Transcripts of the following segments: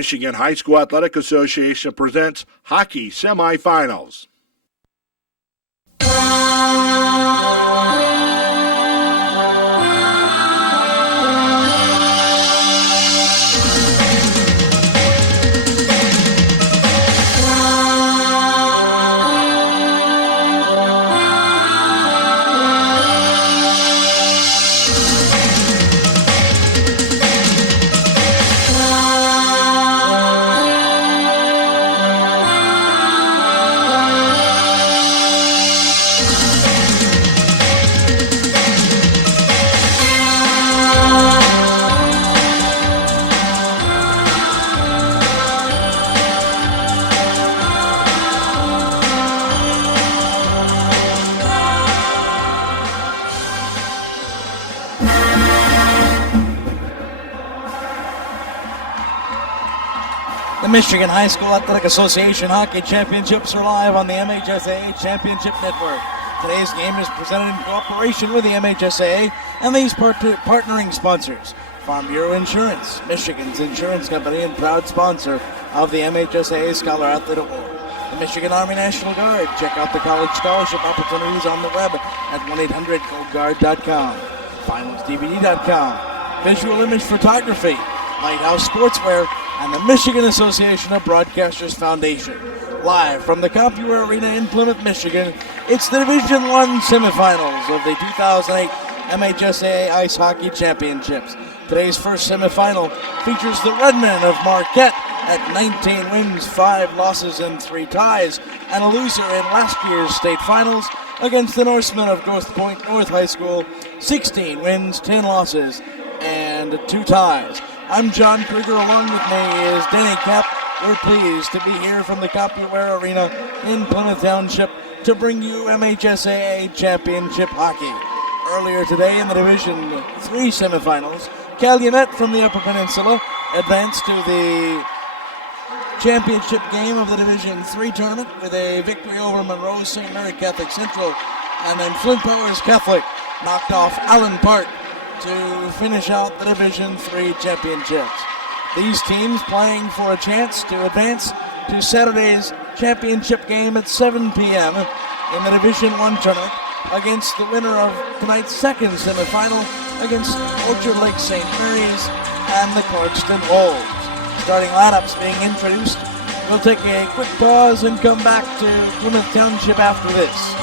Michigan High School Athletic Association presents hockey semifinals. The Michigan High School Athletic Association Hockey Championships are live on the MSHAA Championship Network. Today's game is presented in cooperation with the MSHAA and these partnering sponsors. Farm Bureau Insurance, Michigan's insurance company and proud sponsor of the MSHAA Scholar Athlete Award. The Michigan Army National Guard. Check out the college scholarship opportunities on the web at 1-800-GOLDGUARD.com. FinalsDVD.com. Visual Image Photography. Lighthouse Sportswear. And the Michigan Association of Broadcasters Foundation. Live from the CompuWare Arena in Plymouth, Michigan, it's the Division I semifinals of the 2008 MHSAA Ice Hockey Championships. Today's first semifinal features the Redmen of Marquette at 19 wins, 5 losses, and 3 ties, and a loser in last year's state finals against the Norsemen of Grosse, Pointe North High School, 16 wins, 10 losses, and 2 ties. I'm John Kruger, along with me is Danny Kapp. We're pleased to be here from the CompuWare Arena in Plymouth Township to bring you MHSAA Championship Hockey. Earlier today in the Division III semifinals, Calumet from the Upper Peninsula advanced to the championship game of the Division III tournament with a victory over Monroe St. Mary Catholic Central, and then Flint Powers Catholic knocked off Allen Park to finish out the Division III championships. These teams playing for a chance to advance to Saturday's championship game at 7 p.m. in the Division I tournament against the winner of tonight's second semifinal against Orchard Lake St. Mary's and the Clarkston Wolves. Starting lineups being introduced. We'll take a quick pause and come back to Plymouth Township after this.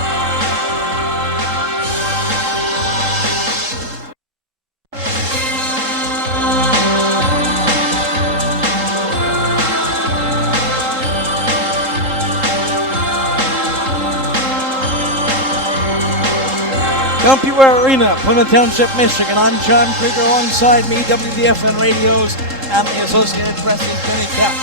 CompuWare Arena, Plymouth Township, Michigan. I'm John Krieger, alongside me, WDFN Radios and the Associated Press's Danny Kapp,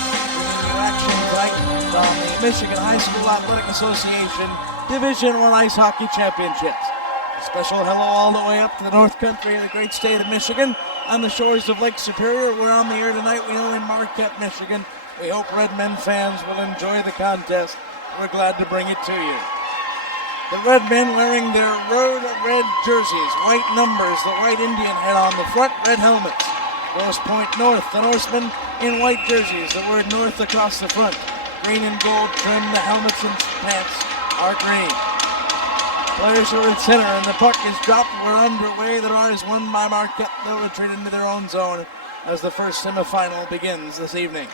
bringing you action tonight from the Michigan High School Athletic Association Division I Ice Hockey Championships. A special hello all the way up to the North Country of the great state of Michigan on the shores of Lake Superior. We're on the air tonight, we know, in Marquette, Michigan. We hope Redmen fans will enjoy the contest. We're glad to bring it to you. The Redmen wearing their road red jerseys, white numbers, the white Indian head on the front, red helmets. Grosse Pointe North, the Norsemen in white jerseys, the word North across the front. Green and gold trim, the helmets and pants are green. Players are at center and the puck is dropped. We're underway. The draw is won by Marquette. They'll retreat into their own zone as the first semifinal begins this evening.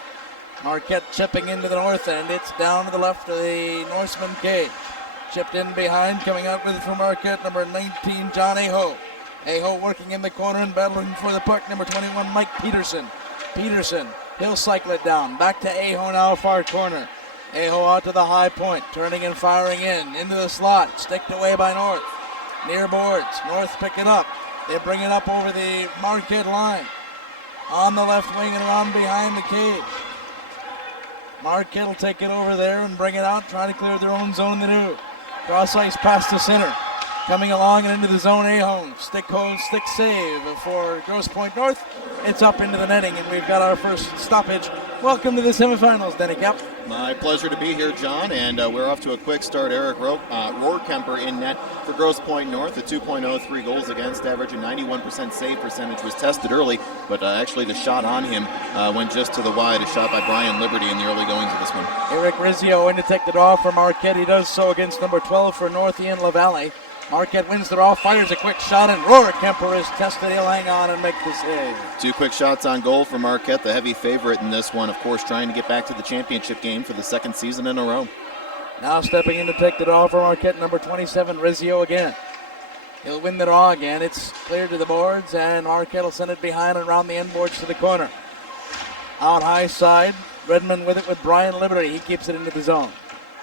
Marquette chipping into the north end. It's down to the left of the Norseman cage. Chipped in behind, coming out with it from Marquette, number 19, John Aho. Aho working in the corner and battling for the puck, number 21, Mike Peterson. Peterson, he'll cycle it down. Back to Aho now, far corner. Aho out to the high point, turning and firing into the slot. Sticked away by North. Near boards, North pick it up. They bring it up over the Marquette line. On the left wing and around behind the cage. Marquette will take it over there and bring it out, trying to clear their own zone. They do. Cross ice past the center. Coming along and into the zone, Aho. Stick save for Grosse Pointe North. It's up into the netting, and we've got our first stoppage Welcome to the semifinals, Denny Cap. My pleasure to be here, John, and we're off to a quick start. Eric Rohrkemper in net for Grosse Pointe North, a 2.03 goals against average, a 91% save percentage was tested early, but actually the shot on him went just to the wide, a shot by Brian Liberty in the early goings of this one. Eric Rizzio in to take the draw for Marquette. He does so against number 12 for North Ian LaValle. Marquette wins the draw, fires a quick shot, and Rohrkemper is tested. He'll hang on and make the save. Two quick shots on goal for Marquette, the heavy favorite in this one, of course, trying to get back to the championship game for the second season in a row. Now stepping in to take the draw for Marquette, number 27, Rizzio again. He'll win the draw again. It's cleared to the boards, and Marquette will send it behind and around the end boards to the corner. Out high side, Redmen with it with Brian Liberty. He keeps it into the zone.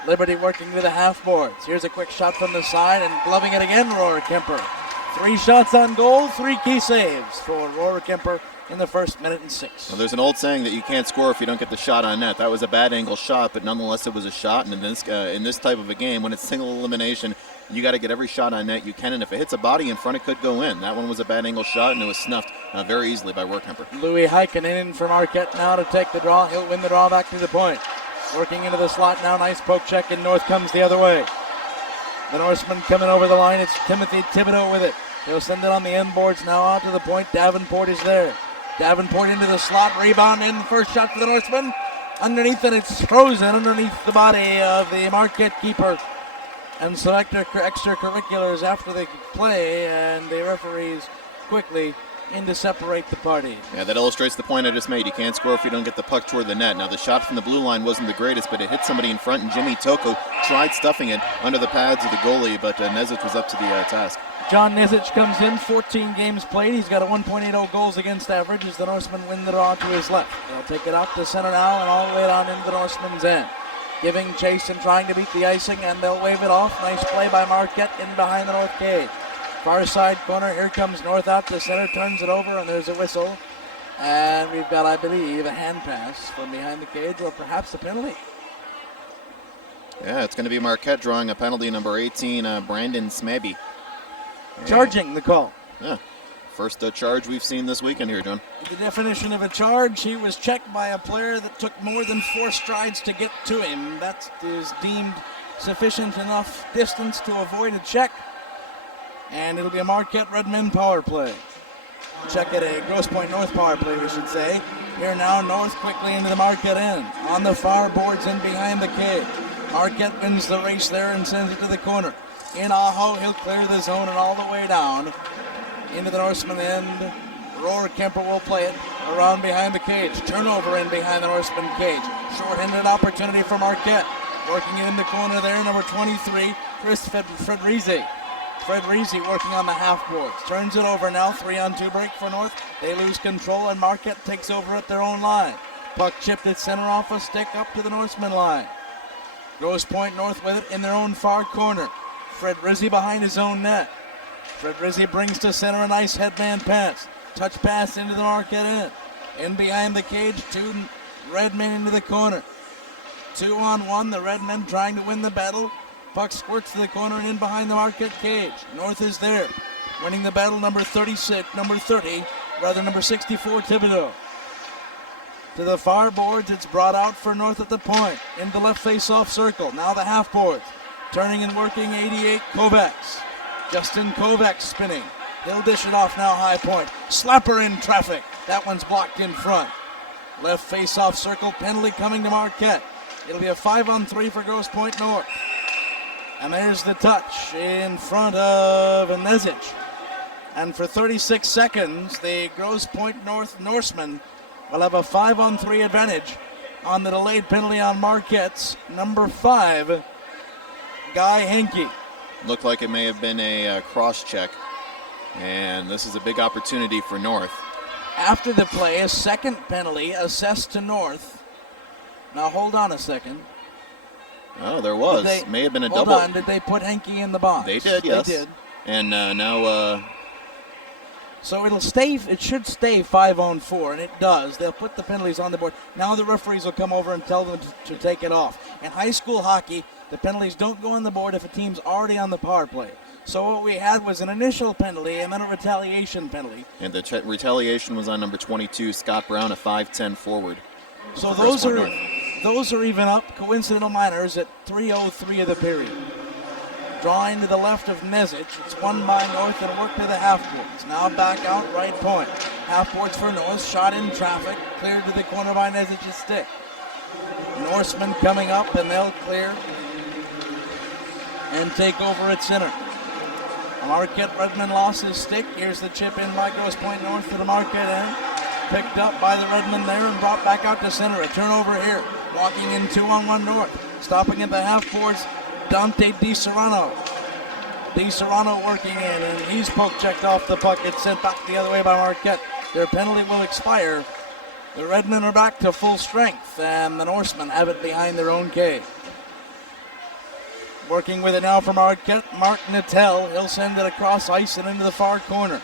Liberty working to the half boards. Here's a quick shot from the side and gloving it again, Rohrkemper. 3 shots on goal, 3 key saves for Rohrkemper in the first minute and 6. Well, there's an old saying that you can't score if you don't get the shot on net. That was a bad angle shot, but nonetheless it was a shot. And in this type of a game, when it's single elimination, you got to get every shot on net you can. And if it hits a body in front, it could go in. That one was a bad angle shot, and it was snuffed very easily by Rohrkemper. Louis Heikkinen in for Marquette now to take the draw. He'll win the draw back to the point. Working into the slot now, nice poke check, and North comes the other way. The Norsemen coming over the line. It's Timothy Thibodeau with it. He'll send it on the end boards now out to the point. Davenport is there. Davenport into the slot, rebound in, first shot for the Norsemen. Underneath, and it's frozen underneath the body of the Marquette keeper. And so extracurriculars after the play, and the referees quickly in to separate the party. Yeah, that illustrates the point I just made. You can't score if you don't get the puck toward the net. Now, the shot from the blue line wasn't the greatest, but it hit somebody in front, and Jimmy Toko tried stuffing it under the pads of the goalie, but Nezic was up to the task. John Nezic comes in, 14 games played. He's got a 1.80 goals against average as the Norsemen win the draw to his left. They'll take it out to center now and all the way down into the Norsemen's end. Giving chase and trying to beat the icing, and they'll wave it off. Nice play by Marquette in behind the North cage. Far side corner, here comes North out to center, turns it over, and there's a whistle. And we've got, I believe, a hand pass from behind the cage, or perhaps a penalty. Yeah, it's going to be Marquette drawing a penalty, number 18, Brandon Smabby. Charging the call. Yeah, first charge we've seen this weekend here, John. The definition of a charge, he was checked by a player that took more than 4 strides to get to him. That is deemed sufficient enough distance to avoid a check. And it'll be a Marquette Redmen power play. Check at a Grosse Pointe North power play, we should say. Here now, North quickly into the Marquette end. On the far boards in behind the cage. Marquette wins the race there and sends it to the corner. In Aho, he'll clear the zone and all the way down into the Norseman end. Rohrkemper will play it around behind the cage. Turnover in behind the Norseman cage. Short-handed opportunity for Marquette. Working it in the corner there, number 23, Chris Fredrizi. Fredrizi working on the half boards. Turns it over now, 3-on-2 break for North. They lose control and Marquette takes over at their own line. Puck chipped at center off a stick up to the Norseman line. Grosse Pointe North with it in their own far corner. Fredrizi behind his own net. Fredrizi brings to center a nice headman pass. Touch pass into the Marquette end. In behind the cage, 2 Redmen into the corner. 2-on-1, the Redmen trying to win the battle. Puck squirts to the corner and in behind the Marquette cage. North is there. Winning the battle, number 30, number 64, Thibodeau. To the far boards, it's brought out for North at the point. In the left face-off circle. Now the half boards. Turning and working, 88, Kovacs. Justin Kovacs spinning. He'll dish it off now, high point. Slapper in traffic. That one's blocked in front. Left face-off circle, penalty coming to Marquette. It'll be a 5-on-3 for Grosse Pointe North. And there's the touch in front of Nezic. And for 36 seconds, the Grosse Pointe North Norsemen will have a 5-on-3 advantage on the delayed penalty on Marquette's number 5, Guy Henke. Looked like it may have been a cross-check. And this is a big opportunity for North. After the play, a second penalty assessed to North. Now hold on a second. Oh, there was. May have been a double. Hold on, did they put Henke in the box? They did, yes. They did. And now... So it should stay 5-on-4, and it does. They'll put the penalties on the board. Now the referees will come over and tell them to take it off. In high school hockey, the penalties don't go on the board if a team's already on the power play. So what we had was an initial penalty and then a retaliation penalty. And the retaliation was on number 22, Scott Brown, a 5'10 forward. So for Grosse Pointe North. those are even up. Coincidental minors at 3:03 of the period. Drawing to the left of Nezic. It's won by North and work to the half-boards. Now back out right point. Half-boards for North. Shot in traffic. Cleared to the corner by Nezic's stick. Norsemen coming up and they'll clear and take over at center. Marquette Redmen lost his stick. Here's the chip in by Grosse Pointe North to the Marquette end. Picked up by the Redmen there and brought back out to center. A turnover here. Walking in 2-on-1 North. Stopping at the half-boards. Dante DiSerrano. DiSerrano working in, and he's poke checked off the puck. It's sent back the other way by Marquette. Their penalty will expire. The Redmen are back to full strength, and the Norsemen have it behind their own cage. Working with it now for Marquette, Mark Natel. He'll send it across ice and into the far corner.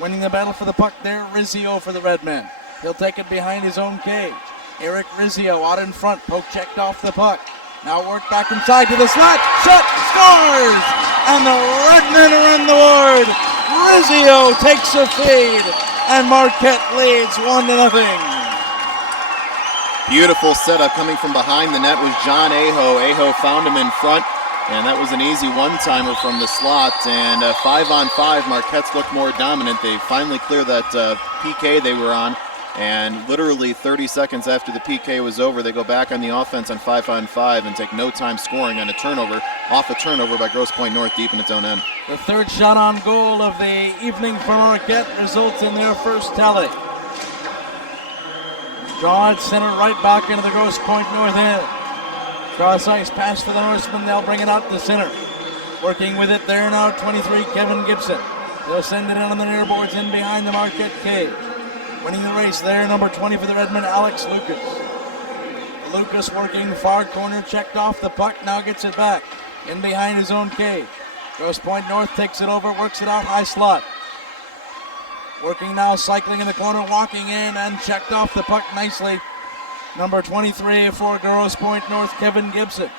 Winning the battle for the puck there, Rizzio for the Redmen. He'll take it behind his own cage. Eric Rizzio out in front, poke checked off the puck. Now work back inside to the slot. Shot, scores! And the Redmen are on the board. Rizzio takes a feed, and Marquette leads 1-0. Beautiful setup coming from behind the net was John Aho. Aho found him in front, and that was an easy one-timer from the slot. And 5-on-5, Marquette's looked more dominant. They finally cleared that PK they were on. And literally 30 seconds after the PK was over, they go back on the offense on 5-on-5 and take no time scoring on a turnover, off a turnover by Grosse Pointe North deep in its own end. The third shot on goal of the evening for Marquette results in their first tally. Draw at center right back into the Grosse Pointe North end. Cross ice pass for the Norsemen. They'll bring it out to center. Working with it there now, 23, Kevin Gibson. They'll send it in on the near boards in behind the Marquette cage. Winning the race there, number 20 for the Redmen, Alex Lucas. Lucas working far corner, checked off the puck, now gets it back. In behind his own cage. Grosse Pointe North takes it over, works it out high slot. Working now, cycling in the corner, walking in, and checked off the puck nicely. Number 23 for Grosse Pointe North, Kevin Gibson.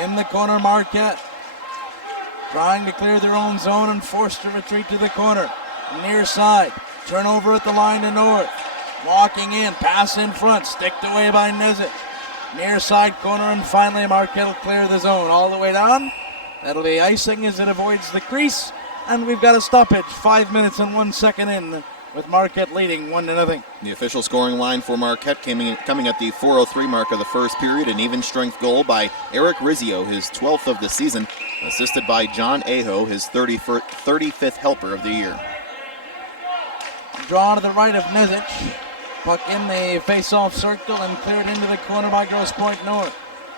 In the corner, Marquette. Trying to clear their own zone and forced to retreat to the corner. Near side. Turnover at the line to North. Walking in, pass in front, sticked away by Nezic. Near side corner, and finally Marquette will clear the zone all the way down. That'll be icing as it avoids the crease. And we've got a stoppage, 5 minutes and 1 second in, with Marquette leading 1-0. The official scoring line for Marquette coming at the 4:03 mark of the first period. An even strength goal by Eric Rizzio, his 12th of the season, assisted by John Aho, his 35th helper of the year. Draw to the right of Nezic. Puck in the face-off circle and cleared into the corner by Grosse Pointe North.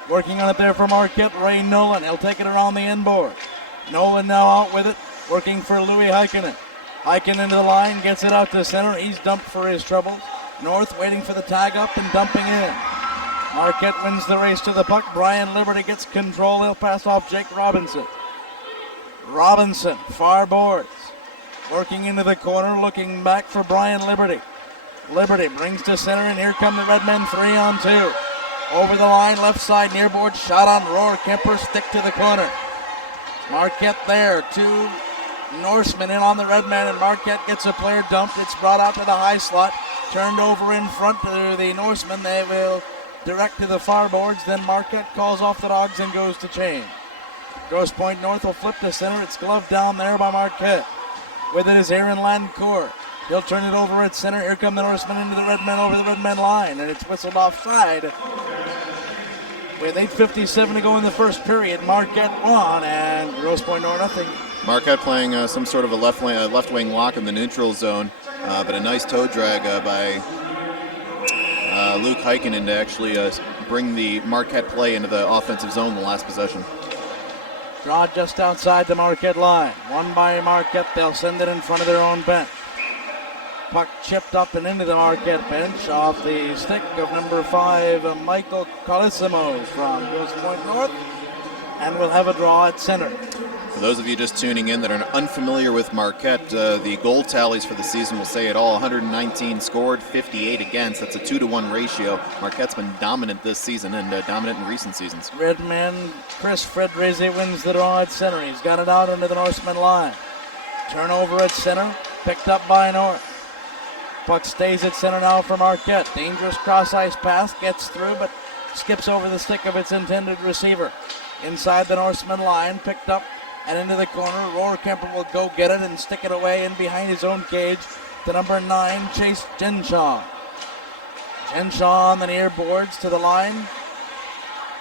Working on it there for Marquette, Ray Nolan. He'll take it around the end board. Nolan now out with it, working for Louis Heikkinen. Heikkinen into the line, gets it out to center. He's dumped for his troubles. North waiting for the tag up and dumping in. Marquette wins the race to the puck. Brian Liberty gets control. He'll pass off Jake Robinson. Robinson, far boards. Working into the corner, looking back for Brian Liberty. Liberty brings to center, and here come the Redmen 3-on-2. Over the line, left side, near board, shot on Roar Kemper, stick to the corner. Marquette there, 2 Norsemen in on the Redmen, and Marquette gets a player dumped. It's brought out to the high slot, turned over in front to the Norsemen. They will direct to the far boards, then Marquette calls off the Dogs and goes to change. Grosse Pointe North will flip to center. It's gloved down there by Marquette. With it is Aaron Lancourt. He'll turn it over at center. Here come the Norsemen into the Redmen over the Redmen line, and it's whistled offside. With 8:57 to go in the first period, Marquette won, and Grosse Pointe North nothing. Marquette playing some sort of a left wing lock in the neutral zone, but a nice toe drag by Luke Heikkinen to actually bring the Marquette play into the offensive zone in the last possession. Draw just outside the Marquette line. Won by Marquette. They'll send it in front of their own bench. Puck chipped up and into the Marquette bench off the stick of number 5, Michael Colissimo from Grosse Pointe North. And we'll have a draw at center. For those of you just tuning in that are unfamiliar with Marquette, the goal tallies for the season will say it all. 119 scored, 58 against. That's a 2-to-1 ratio. Marquette's been dominant this season and dominant in recent seasons. Redman, Chris Fredrese wins the draw at center. He's got it out under the Norseman line. Turnover at center, picked up by North. Puck stays at center now for Marquette. Dangerous cross-ice pass, gets through, but skips over the stick of its intended receiver. Inside the Norseman line, picked up and into the corner. Rohrkemper will go get it and stick it away in behind his own cage to number 9, Chase Genshaw. Genshaw on the near boards to the line.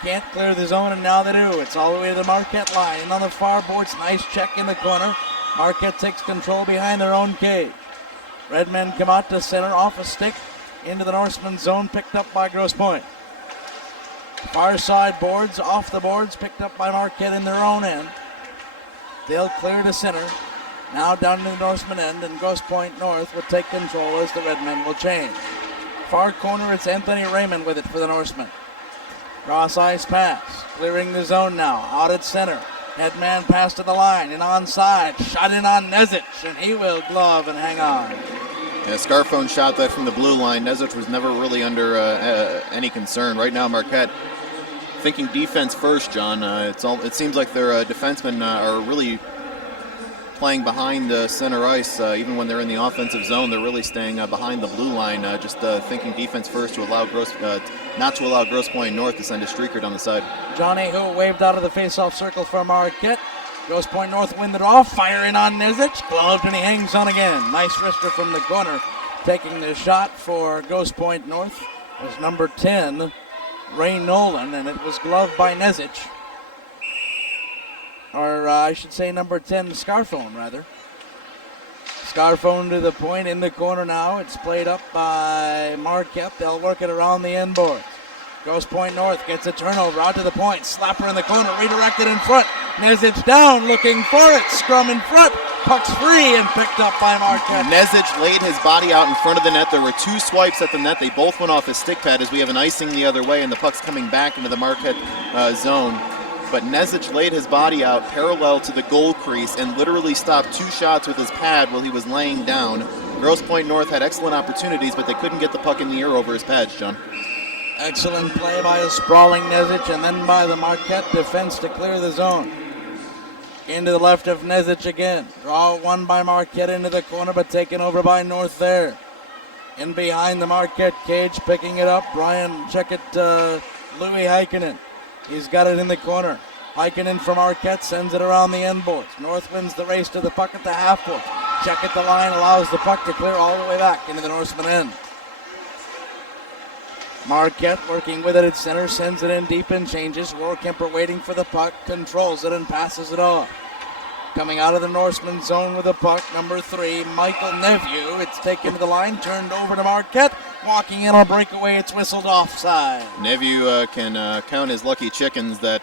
Can't clear the zone, and now they do. It's all the way to the Marquette line. And on the far boards, nice check in the corner. Marquette takes control behind their own cage. Redmen come out to center, off a stick, into the Norseman zone, picked up by Grosse Pointe. Far side boards, off the boards, picked up by Marquette in their own end. They'll clear to center. Now down to the Norseman end, and Grosse Pointe North will take control as the Redmen will change. Far corner, it's Anthony Raymond with it for the Norsemen. Cross ice pass, clearing the zone now, out at center. Headman pass to the line, and onside, shot in on Nezic, and he will glove and hang on. Yeah, Scarfone shot that from the blue line. Nezic was never really under any concern. Right now, Marquette thinking defense first, John. It seems like their defensemen are really playing behind the center ice. Even when they're in the offensive zone, they're really staying behind the blue line, just thinking defense first to allow not to allow Grosse Pointe North to send a streaker down the side. Johnny Who waved out of the face-off circle for Marquette. Grosse Pointe North win the draw, firing on Nezic, gloved, and he hangs on again. Nice wrister from the corner. Taking the shot for Grosse Pointe North was number 10, Ray Nolan, and it was gloved by Nezic. Or I should say number 10, Scarfone, rather. Scarfone to the point in the corner now. It's played up by Marquette. They'll work it around the end boards. Grosse Pointe North gets a turnover out to the point. Slapper in the corner, redirected in front. Nezic down, looking for it. Scrum in front. Puck's free and picked up by Marquette. Nezic laid his body out in front of the net. There were two swipes at the net. They both went off his stick pad as we have an icing the other way, and the puck's coming back into the Marquette zone. But Nezic laid his body out parallel to the goal crease and literally stopped two shots with his pad while he was laying down. Grosse Pointe North had excellent opportunities, but they couldn't get the puck in the air over his pads, John. Excellent play by a sprawling Nezic and then by the Marquette defense to clear the zone. Into the left of Nezic again. Draw one by Marquette into the corner, but taken over by North there. In behind the Marquette cage, picking it up. Brian, check it, Louis Heikkinen. He's got it in the corner. Heikkinen from Marquette sends it around the end boards. North wins the race to the puck at the half board. Check at the line allows the puck to clear all the way back into the Norseman end. Marquette working with it at center, sends it in deep and changes. Rohrkemper waiting for the puck, controls it and passes it off. Coming out of the Norseman zone with the puck, number 3, Michael Nephew. It's taken to the line, turned over to Marquette. Walking in on a breakaway, it's whistled offside. Nephew can count his lucky chickens that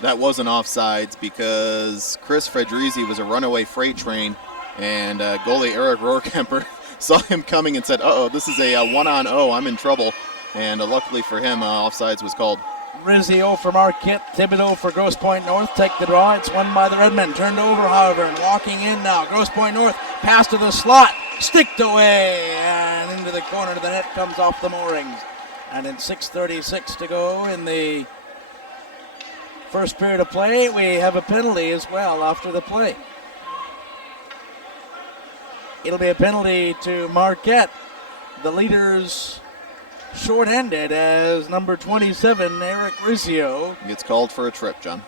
wasn't offsides, because Chris Fredrizzi was a runaway freight train, and goalie Eric Rohrkemper saw him coming and said, uh-oh, this is a 1-on-0, I'm in trouble. And luckily for him, offsides was called. Rizzio for Marquette, Thibodeau for Grosse Pointe North. Take the draw. It's won by the Redmen. Turned over, however, and walking in now. Grosse Pointe North, pass to the slot, sticked away, and into the corner. The net comes off the moorings. And in 6:36 to go in the first period of play, we have a penalty as well after the play. It'll be a penalty to Marquette. The leaders short-handed as number 27, Eric Rizzio. Gets called for a trip, John.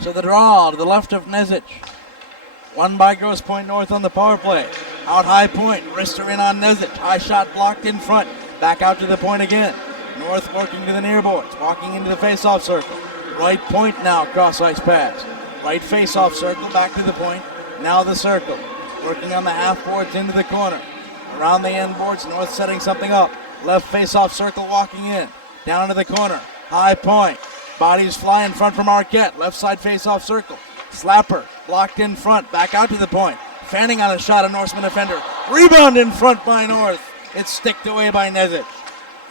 So the draw to the left of Nezic. Won by Grosse Pointe North on the power play. Out high point, wrister in on Nezic. High shot blocked in front. Back out to the point again. North working to the near boards, walking into the face-off circle. Right point now, cross-ice pass. Right face-off circle, back to the point. Now the circle. Working on the half boards into the corner. Around the end boards, North setting something up. Left face-off circle walking in. Down to the corner. High point. Bodies fly in front from Marquette. Left side face-off circle. Slapper blocked in front. Back out to the point. Fanning on a shot, a Norseman defender. Rebound in front by North. It's sticked away by Nezic.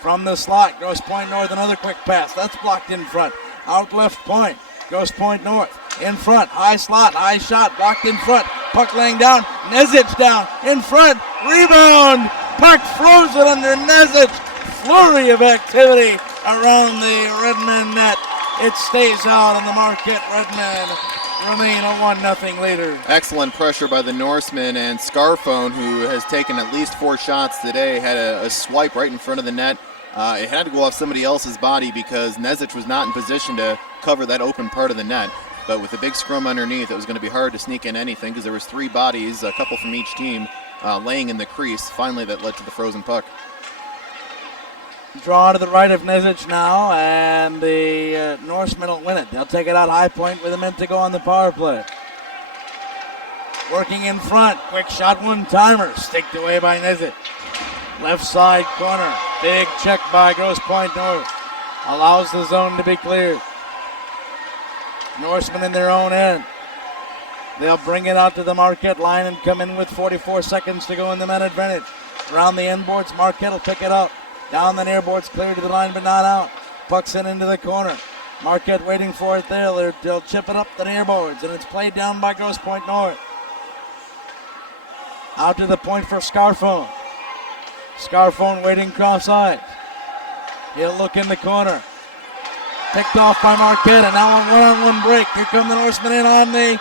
From the slot, Grosse Pointe North, another quick pass. That's blocked in front. Out left point. Grosse Pointe North. In front, high slot, high shot, blocked in front. Puck laying down, Nezic down, in front, rebound. Puck frozen under Nezic. Flurry of activity around the Redmen net. It stays out, and the Marquette Redmen remain a 1-0 leader. Excellent pressure by the Norsemen, and Scarphone, who has taken at least 4 shots today, had a swipe right in front of the net. It had to go off somebody else's body because Nezic was not in position to cover that open part of the net. But with a big scrum underneath, it was going to be hard to sneak in anything because there was 3 bodies, a couple from each team, laying in the crease. Finally, that led to the frozen puck. Draw to the right of Nezic now, and the Norsemen will win it. They'll take it out high point with a minute to go on the power play. Working in front, quick shot, one-timer, sticked away by Nezic. Left side corner, big check by Grosse Pointe North. Allows the zone to be cleared. Norsemen in their own end. They'll bring it out to the Marquette line and come in with 44 seconds to go in the man advantage. Around the end boards, Marquette will pick it up. Down the near boards, clear to the line but not out. Puck's in into the corner. Marquette waiting for it there. They'll chip it up the near boards, and it's played down by Grosse Pointe North. Out to the point for Scarphone. Scarphone waiting cross-eyed. He'll look in the corner. Picked off by Marquette, and now a one-on-one break. Here come the Norsemen in on the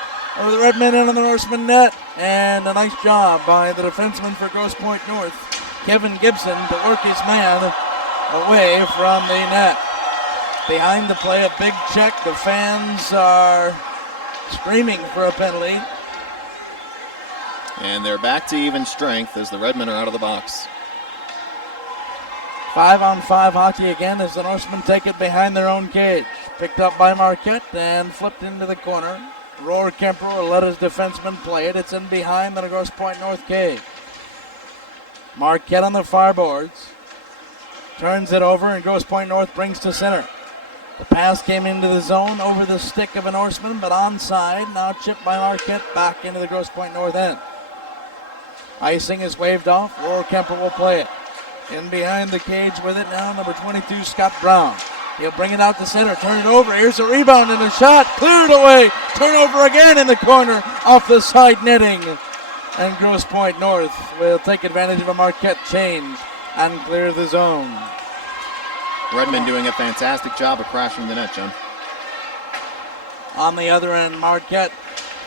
Redmen in on the Norsemen net. And a nice job by the defenseman for Grosse Pointe North, Kevin Gibson, to work his man away from the net. Behind the play, a big check. The fans are screaming for a penalty. And they're back to even strength as the Redmen are out of the box. 5-on-5 hockey again as the Norsemen take it behind their own cage. Picked up by Marquette and flipped into the corner. Roar Kemper will let his defenseman play it. It's in behind the Grosse Pointe North cage. Marquette on the far boards. Turns it over and Grosse Pointe North brings to center. The pass came into the zone over the stick of a Norseman, but onside. Now chipped by Marquette back into the Grosse Pointe North end. Icing is waved off. Roar Kemper will play it. In behind the cage with it now, number 22, Scott Brown. He'll bring it out to center, turn it over. Here's a rebound and a shot. Cleared away. Turnover again in the corner off the side netting. And Grosse Pointe North will take advantage of a Marquette change and clear the zone. Redmen doing a fantastic job of crashing the net, John. On the other end, Marquette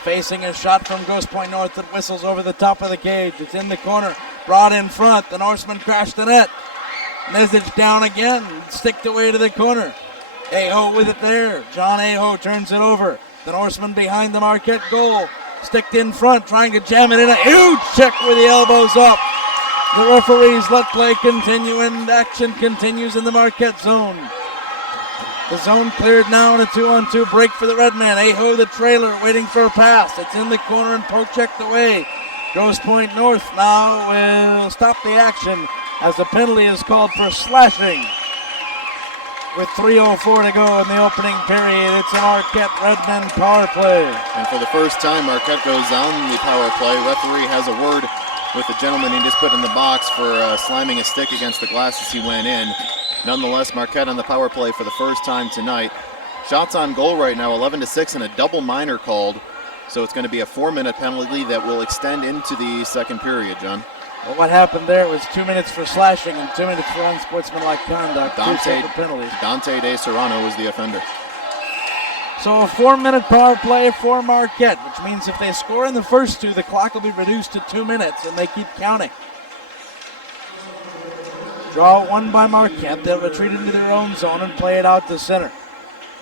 facing a shot from Grosse Pointe North that whistles over the top of the cage. It's in the corner, brought in front. The Norsemen crash the net. Nezic down again, sticked away to the corner. Aho with it there. John Aho turns it over. The Norseman behind the Marquette goal. Sticked in front, trying to jam it in. A huge check with the elbows up. The referees let play continue, and action continues in the Marquette zone. The zone cleared now in a 2-on-2 break for the Redmen. Aho, the trailer, waiting for a pass. It's in the corner and poke checked away. Grosse Pointe North now will stop the action as the penalty is called for slashing. With 3:04 to go in the opening period, it's a Marquette Redmen power play. And for the first time, Marquette goes on the power play. Referee has a word with the gentleman he just put in the box for slamming a stick against the glass as he went in. Nonetheless, Marquette on the power play for the first time tonight. Shots on goal right now, 11-6, and a double minor called. So it's going to be a 4-minute penalty that will extend into the second period, John. Well, what happened there was 2 minutes for slashing and 2 minutes for unsportsmanlike conduct. Two separate penalties. Dante De Serrano was the offender. So a 4-minute power play for Marquette, which means if they score in the first two, the clock will be reduced to 2 minutes, and they keep counting. Draw one by Marquette. They'll retreat into their own zone and play it out to center.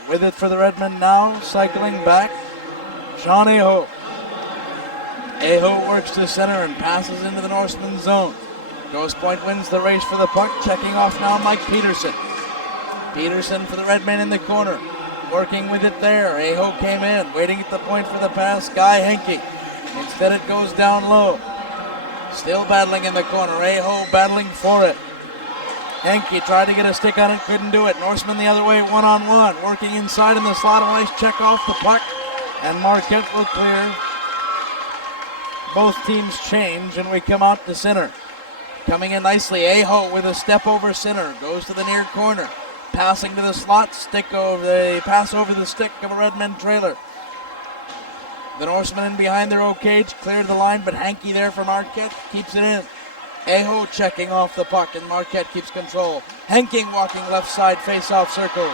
With it for the Redmen now, cycling back, Sean Aho. Aho works to center and passes into the Norseman zone. Grosse Pointe wins the race for the puck, checking off now Mike Peterson. Peterson for the Redmen in the corner, working with it there. Aho came in, waiting at the point for the pass, Guy Henke. Instead it goes down low. Still battling in the corner, Aho battling for it. Henke tried to get a stick on it, couldn't do it. Norseman the other way, one-on-one, working inside in the slot, a nice check off the puck, and Marquette will clear. Both teams change, and we come out to center. Coming in nicely, Aho with a step over center, goes to the near corner. Passing to the slot, pass over the stick of a Redmen trailer. The Norsemen in behind their own cage, cleared the line, but Henke there for Marquette, keeps it in. Aho checking off the puck, and Marquette keeps control. Henke walking left side, face-off circle.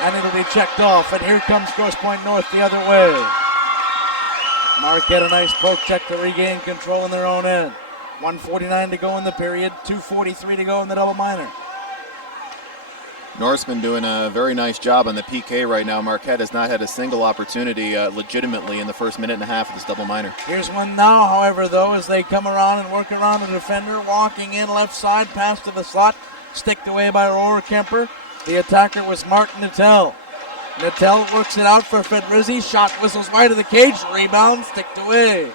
and it'll be checked off. And here comes Grosse Pointe North the other way. Marquette a nice poke check to regain control in their own end. 1:49 to go in the period, 2:43 to go in the double minor. Norsemen doing a very nice job on the PK right now. Marquette has not had a single opportunity legitimately in the first minute and a half of this double minor. Here's one now, however, though, as they come around and work around the defender, walking in left side, pass to the slot, sticked away by Roar Kemper. The attacker was Mark Nattell. Nattell works it out for Fedrizzi. Shot whistles wide of the cage. Rebound, sticked away.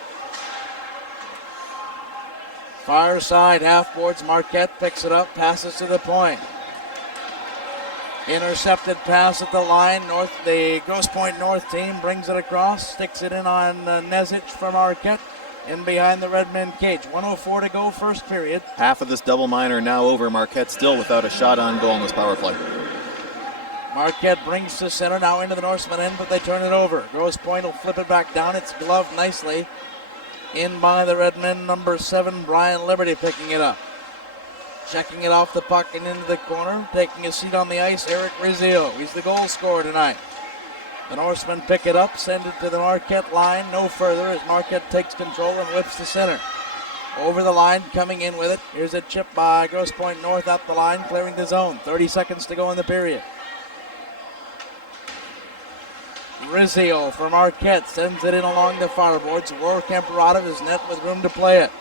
Far side, half boards. Marquette picks it up, passes to the point. Intercepted pass at the line. The Grosse Pointe North team brings it across, sticks it in on Nezic from Marquette, in behind the Redmen cage. 1:04 to go, first period. Half of this double minor now over. Marquette still without a shot on goal in this power play. Marquette brings to center, now into the Norseman end, but they turn it over. Grosse Pointe will flip it back down. It's gloved nicely in by the Redmen, number 7, Brian Liberty, picking it up. Checking it off the puck and into the corner. Taking a seat on the ice, Eric Rizzio. He's the goal scorer tonight. The Norsemen pick it up, send it to the Marquette line. No further as Marquette takes control and whips to center. Over the line, coming in with it. Here's a chip by Grosse Pointe North up the line, clearing the zone. 30 seconds to go in the period. Rizzio for Marquette sends it in along the far boards. Rohrkemper out of his net with room to play it.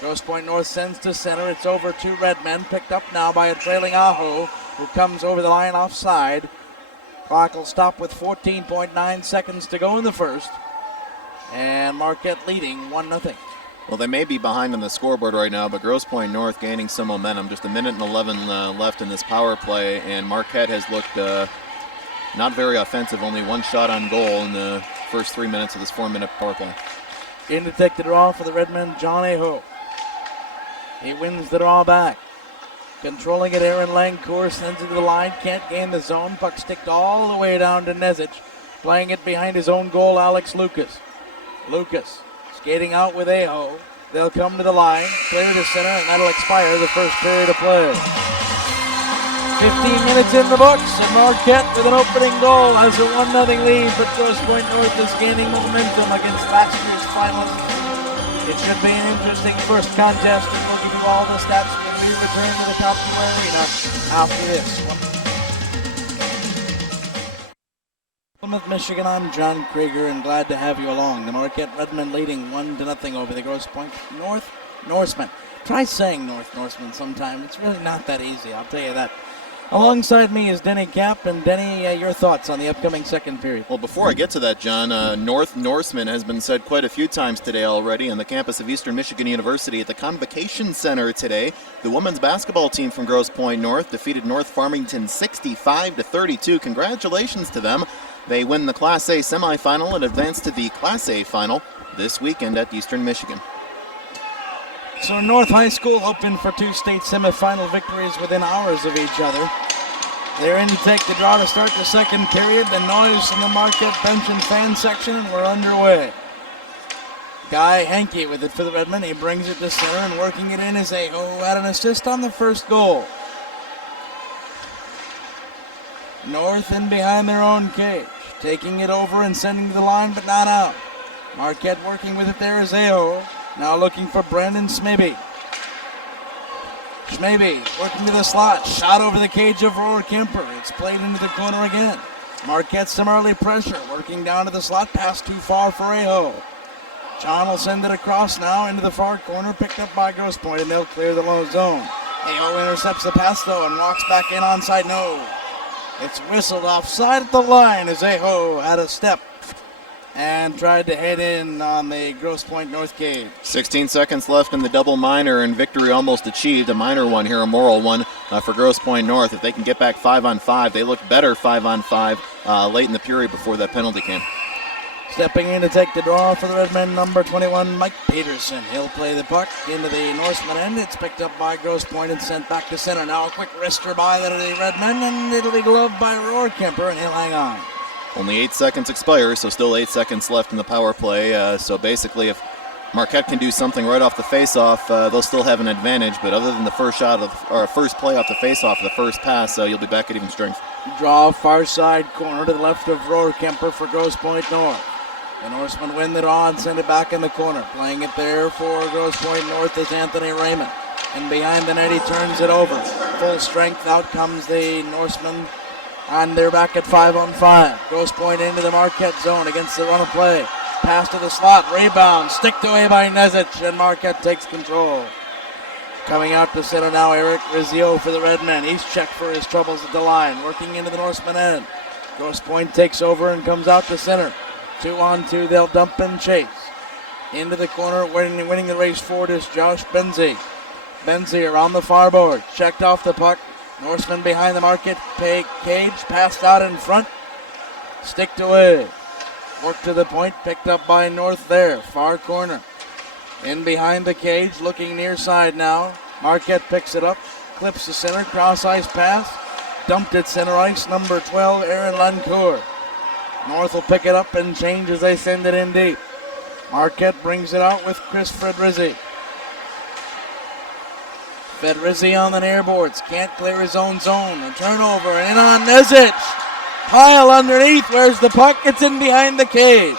Grosse Pointe North sends to center. It's over to Redmen. Picked up now by a trailing Aho, who comes over the line offside. Clock will stop with 14.9 seconds to go in the first. And Marquette leading 1-0. Well, they may be behind on the scoreboard right now, but Grosse Pointe North gaining some momentum. Just a minute and 11 left in this power play, and Marquette has looked not very offensive. Only one shot on goal in the first 3 minutes of this 4-minute power play. In to take the draw for the Redmen, John Aho. He wins the draw back. Controlling it, Aaron Langcourt sends it to the line. Can't gain the zone. Puck sticked all the way down to Nezic. Playing it behind his own goal, Alex Lucas. Lucas skating out with Aho. They'll come to the line, clear to center, and that'll expire the first period of play. 15 minutes in the books, and Marquette with an opening goal has a 1-0 lead, but Grosse Pointe North is gaining momentum against last year's finalists. It should be an interesting first contest, and we'll give you all the stats when we return to the Compuware Arena after this. Plymouth, Michigan, I'm John Krieger, and glad to have you along. The Marquette Redmen leading 1-0 over the Grosse Pointe North Norsemen. Try saying Norsemen sometime. It's really not that easy, I'll tell you that. Alongside me is Denny Cap, and Denny, your thoughts on the upcoming second period? Well, before I get to that, John, Norseman has been said quite a few times today already on the campus of Eastern Michigan University at the Convocation Center today. The women's basketball team from Grosse Pointe North defeated North Farmington 65-32. Congratulations to them. They win the Class A semifinal and advance to the Class A final this weekend at Eastern Michigan. So North High School hoping for two state semifinal victories within hours of each other. They're in to take the draw to start the second period. The noise in the Marquette bench and fan section, and we're underway. Guy Henke with it for the Redmen. He brings it to center, and working it in is Aho, who had an assist on the first goal. North in behind their own cage. Taking it over and sending to the line, but not out. Marquette working with it there is Aho. Now looking for Brandon Schmebe. Schmebe working to the slot. Shot over the cage of Roar Kemper. It's played into the corner again. Marquette some early pressure. Working down to the slot. Pass too far for Aho. John will send it across now into the far corner. Picked up by Grosse Pointe, and they'll clear the low zone. Aho intercepts the pass though and walks back in onside. No. It's whistled offside at the line as Aho had a step and tried to head in on the Grosse Pointe North cage. 16 seconds left in the double minor, and victory almost achieved. A minor one here, a moral one for Grosse Pointe North. If they can get back 5-on-5, they looked better 5-on-5 late in the period before that penalty came. Stepping in to take the draw for the Redmen, number 21, Mike Peterson. He'll play the puck into the Norseman end. It's picked up by Grosse Pointe and sent back to center. Now a quick wrister by the Redmen, and it'll be gloved by Roar Kemper, and he'll hang on. Only 8 seconds expire, so still 8 seconds left in the power play. So basically, if Marquette can do something right off the face-off, they'll still have an advantage. But other than the first play off the face-off, the first pass, you'll be back at even strength. Draw far side corner to the left of Rohrkemper for Grosse Pointe North. The Norsemen win the draw and send it back in the corner. Playing it there for Grosse Pointe North is Anthony Raymond. And behind the net, he turns it over. Full strength, out comes the Norsemen. And they're back at 5-on-5. Grosse Pointe into the Marquette zone against the run of play. Pass to the slot, rebound, sticked away by Nezic, and Marquette takes control. Coming out to center now, Eric Rizzio for the Redmen. He's checked for his troubles at the line, working into the Norseman end. Grosse Pointe takes over and comes out to center. 2-on-2, they'll dump and chase. Into the corner, winning the race forward is Josh Benzie. Benzie around the far board, checked off the puck. Norseman behind the Marquette cage, passed out in front, sticked away. Work to the point, picked up by North there, far corner. In behind the cage, looking near side now. Marquette picks it up, clips the center, cross ice pass. Dumped at center ice, number 12, Aaron Lancourt. North will pick it up and change as they send it in deep. Marquette brings it out with Chris Fedrizzi. Fedrizzi on the near boards, can't clear his own zone. A turnover, in on Nezic. Pile underneath, where's the puck? It's in behind the cage.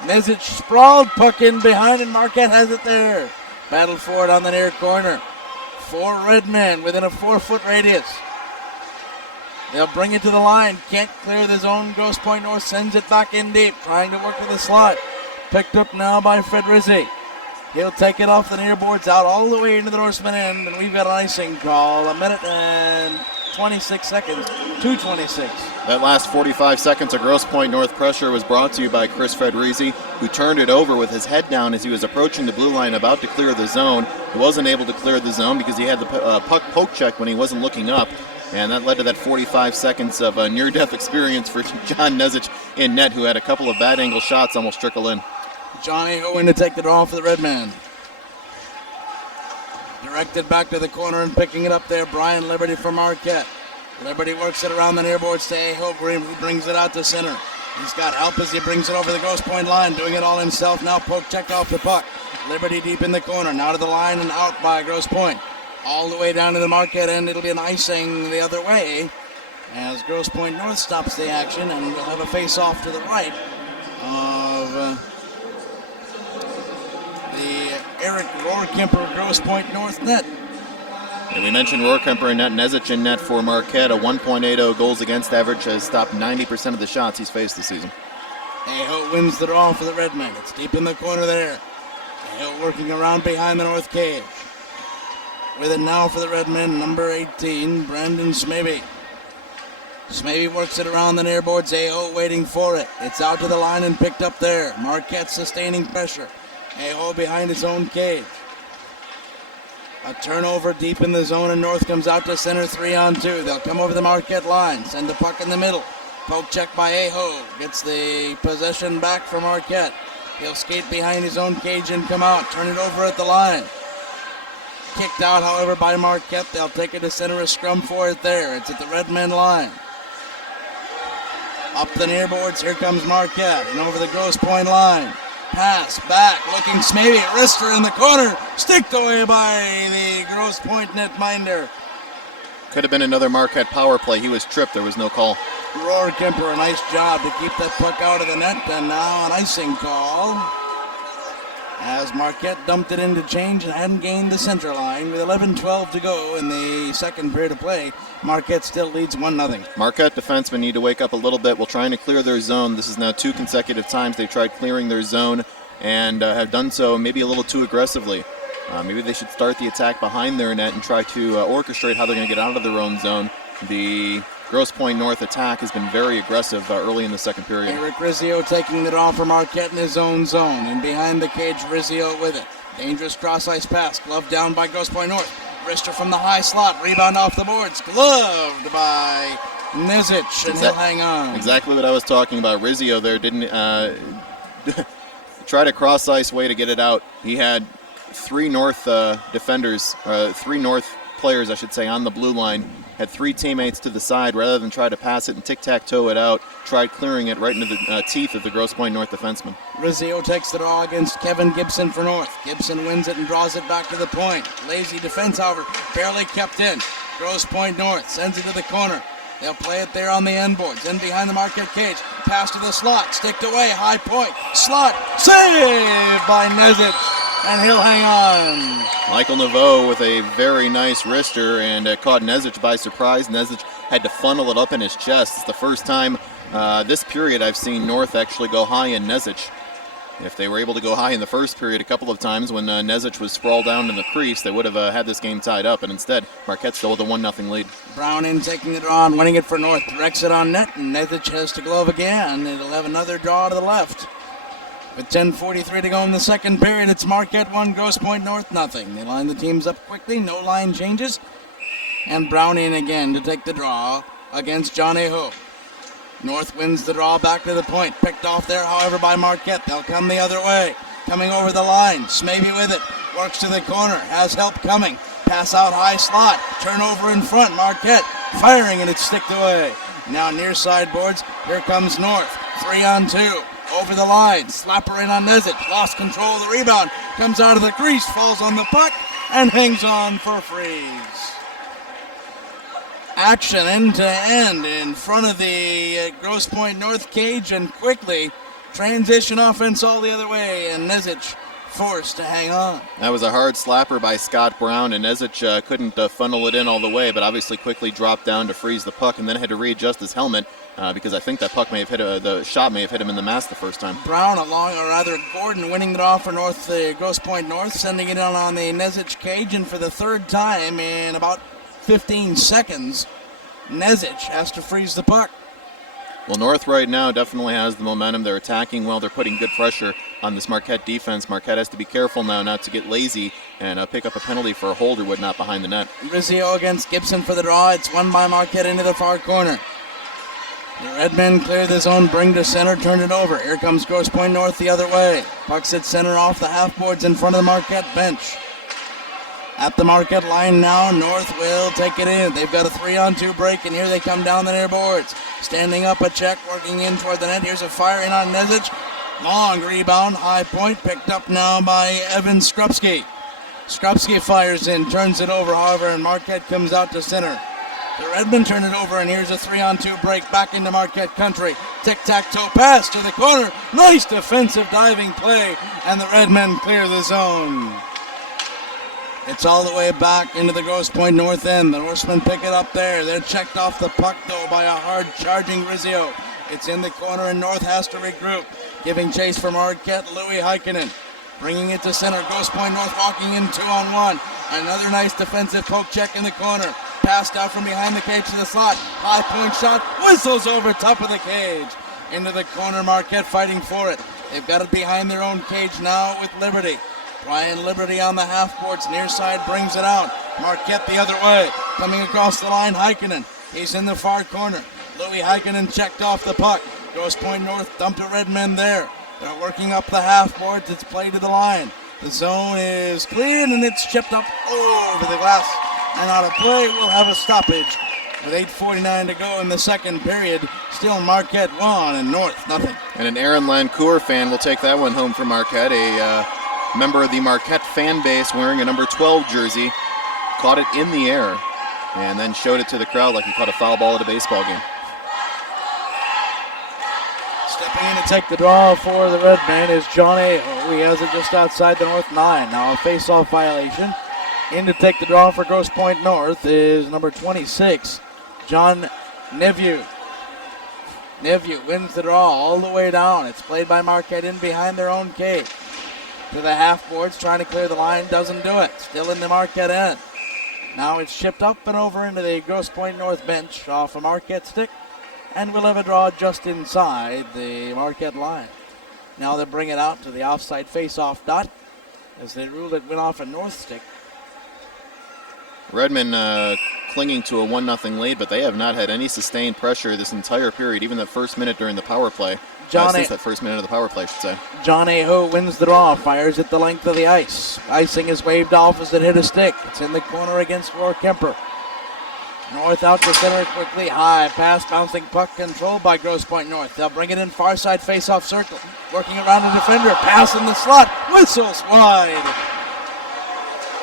Nezic sprawled, puck in behind, and Marquette has it there. Battle for it on the near corner. 4 Redmen within a 4-foot radius. They'll bring it to the line. Can't clear the zone. Grosse Pointe North sends it back in deep, trying to work to the slot. Picked up now by Fedrizzi. He'll take it off the near boards out all the way into the Norseman end, and we've got an icing call. 1 minute and 26 seconds, 2:26. That last 45 seconds of Grosse Pointe North pressure was brought to you by Chris Fedrizzi, who turned it over with his head down as he was approaching the blue line, about to clear the zone. He wasn't able to clear the zone because he had the puck poke check when he wasn't looking up, and that led to that 45 seconds of a near-death experience for John Nezic in net, who had a couple of bad angle shots almost trickle in. Johnny Owen to take the draw for the Redmen. Directed back to the corner and picking it up there, Brian Liberty for Marquette. Liberty works it around the near boards to Aho, who brings it out to center. He's got help as he brings it over the Grosse Pointe line, doing it all himself. Now poke checked off the puck. Liberty deep in the corner, now to the line and out by Grosse Pointe. All the way down to the Marquette end, it'll be an icing the other way as Grosse Pointe North stops the action, and we'll have a face-off to the right of the Eric Rohrkemper Grosse Pointe North net. And we mentioned Rohrkemper in net, Nezic in net for Marquette. A 1.80 goals against average, has stopped 90% of the shots he's faced this season. Aho wins the draw for the Redmen. It's deep in the corner there. Aho working around behind the North cage. With it now for the Redmen, number 18, Brandon Smavey. Smavey works it around the near boards. Aho waiting for it. It's out to the line and picked up there. Marquette sustaining pressure. Aho behind his own cage. A turnover deep in the zone, and North comes out to center, 3-on-2. They'll come over the Marquette line, send the puck in the middle. Poke check by Aho. Gets the possession back from Marquette. He'll skate behind his own cage and come out. Turn it over at the line. Kicked out, however, by Marquette. They'll take it to center, a scrum for it there. It's at the Redmen line. Up the near boards, here comes Marquette, and over the Grosse Pointe line. Pass back, looking Smavey, wrister in the corner, sticked away by the Grosse Pointe netminder. Could have been another Marquette power play. He was tripped, there was no call. Rohrkemper, a nice job to keep that puck out of the net, and now an icing call. As Marquette dumped it into change and hadn't gained the center line. With 11-12 to go in the second period of play, Marquette still leads 1-0. Marquette defensemen need to wake up a little bit. We're trying to clear their zone. This is now 2 consecutive times they've tried clearing their zone and have done so maybe a little too aggressively. Maybe they should start the attack behind their net and try to orchestrate how they're going to get out of their own zone. The Grosse Pointe North attack has been very aggressive early in the second period. Eric Rizzio taking it off for Marquette in his own zone. And behind the cage, Rizzio with it. Dangerous cross-ice pass. Gloved down by Grosse Pointe North. Wrister from the high slot. Rebound off the boards. Gloved by Nezic, and he'll hang on. Exactly what I was talking about. Rizzio there didn't try to cross-ice way to get it out. He had 3 North defenders, 3 North players, I should say, on the blue line had 3 teammates to the side. Rather than try to pass it and tic-tac-toe it out, tried clearing it right into the teeth of the Grosse Pointe North defenseman. Rizzio takes the draw against Kevin Gibson for North. Gibson wins it and draws it back to the point. Lazy defense, however, barely kept in. Grosse Pointe North sends it to the corner. They'll play it there on the end boards. In behind the Marquette cage. Pass to the slot. Sticked away. High point. Slot. Saved by Nezic. And he'll hang on. Michael Naveau with a very nice wrister and caught Nezic by surprise. Nezic had to funnel it up in his chest. It's the first time this period I've seen North actually go high in Nezic. If they were able to go high in the first period a couple of times when Nezic was sprawled down in the crease, they would have had this game tied up. And instead, Marquette still with a 1-0 lead. Brown in taking the draw and winning it for North. Directs it on net, and Nezic has to glove again. It'll have another draw to the left. With 10:43 to go in the second period, it's Marquette 1, Grosse Pointe North nothing. They line the teams up quickly, no line changes. And Brown in again to take the draw against John Aho. North wins the draw back to the point. Picked off there, however, by Marquette. They'll come the other way. Coming over the line. Smaybe with it. Works to the corner. Has help coming. Pass out high slot. Turnover in front. Marquette firing, and it's sticked away. Now near side boards. Here comes North. 3-on-2. Over the line. Slapper in on Nezic. Lost control of the rebound. Comes out of the crease. Falls on the puck. And hangs on for freeze. Action end to end in front of the Grosse Pointe North cage, and quickly transition offense all the other way, and Nezic forced to hang on. That was a hard slapper by Scott Brown, and Nezic couldn't funnel it in all the way, but obviously quickly dropped down to freeze the puck, and then had to readjust his helmet because I think that puck may have hit the shot may have hit him in the mask the first time. Brown Gordon winning the draw for North, Grosse Pointe North, sending it on the Nezic cage, and for the third time in about 15 seconds, Nezic has to freeze the puck. Well, North right now definitely has the momentum. They're attacking well. They're putting good pressure on this Marquette defense. Marquette has to be careful now not to get lazy and pick up a penalty for a hold or whatnot behind the net. Rizzio against Gibson for the draw. It's won by Marquette into the far corner. The Redmen clear the zone, bring to center, turn it over. Here comes Grosse Pointe North the other way. Puck's at center off the half boards in front of the Marquette bench. At the Marquette line now, North will take it in. They've got a 3-on-2 break, and here they come down the near boards. Standing up a check, working in toward the net. Here's a fire in on Nezic. Long rebound, high point, picked up now by Evan Skrupski. Skrupski fires in, turns it over, however, and Marquette comes out to center. The Redmen turn it over, and here's a 3-on-2 break back into Marquette country. Tic-tac-toe pass to the corner. Nice defensive diving play, and the Redmen clear the zone. It's all the way back into the Grosse Pointe North end. The Norsemen pick it up there. They're checked off the puck, though, by a hard-charging Rizzio. It's in the corner, and North has to regroup. Giving chase for Marquette, Louis Heikkinen. Bringing it to center. Grosse Pointe North walking in 2-on-1. Another nice defensive poke check in the corner. Passed out from behind the cage to the slot. High point shot. Whistles over top of the cage. Into the corner, Marquette fighting for it. They've got it behind their own cage now with Liberty. Ryan Liberty on the half boards, near side brings it out. Marquette the other way. Coming across the line, Heikkinen. He's in the far corner. Louis Heikkinen checked off the puck. Grosse Pointe North dumped a Redmen there. They're working up the half boards. It's played to the line. The zone is cleared, and it's chipped up over the glass. And out of play, we'll have a stoppage. With 8:49 to go in the second period, still Marquette 1 and North nothing. And an Aaron Lancour fan will take that one home for Marquette. A member of the Marquette fan base wearing a number 12 jersey, caught it in the air, and then showed it to the crowd like he caught a foul ball at a baseball game. Stepping in to take the draw for the Redmen is John Aho. He has it just outside the North 9. Now a face-off violation. In to take the draw for Grosse Pointe North is number 26, John Neveu. Neveu wins the draw all the way down. It's played by Marquette in behind their own cage. To the half boards, trying to clear the line, doesn't do it. Still in the Marquette end. Now it's shipped up and over into the Grosse Pointe North bench off a Marquette stick, and we'll have a draw just inside the Marquette line. Now they bring it out to the offside face-off dot as they ruled it went off a North stick. Redmen clinging to a 1-0 lead, but they have not had any sustained pressure this entire period, even the first minute during the power play. since that first minute of the power play, I should say. John Aho wins the draw, fires it the length of the ice. Icing is waved off as it hit a stick. It's in the corner against Roar Kemper. North out to center quickly, high pass, bouncing puck controlled by Grosse Pointe North. They'll bring it in far side face-off circle. Working around the defender, pass in the slot, whistles wide.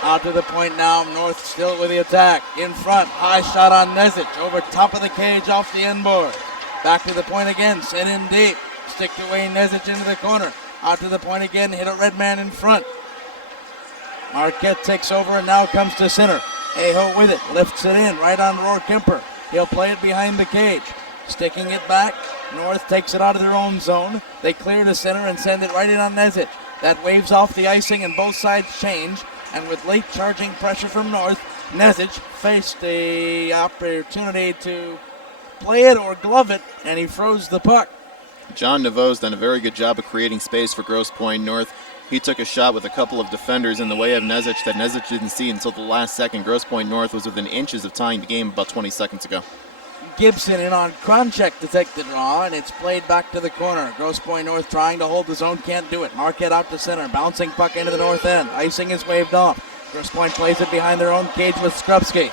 Out to the point now, North still with the attack. In front, high shot on Nezic, over top of the cage off the end board. Back to the point again, sent in deep. Sticked away Nezic into the corner. Out to the point again, hit a Redman in front. Marquette takes over and now comes to center. Aho with it, lifts it in, right on Roar Kemper. He'll play it behind the cage. Sticking it back, North takes it out of their own zone. They clear to center and send it right in on Nezic. That waves off the icing and both sides change. And with late charging pressure from North, Nezic faced the opportunity to play it or glove it, and he froze the puck. John Naveau's done a very good job of creating space for Grosse Pointe North. He took a shot with a couple of defenders in the way of Nezic that Nezic didn't see until the last second. Grosse Pointe North was within inches of tying the game about 20 seconds ago. Gibson in on Kronchek to take the draw, and it's played back to the corner. Grosse Pointe North trying to hold the zone, can't do it. Marquette out to center, bouncing puck into the north end. Icing is waved off. Grosse Pointe plays it behind their own cage with Skrupski.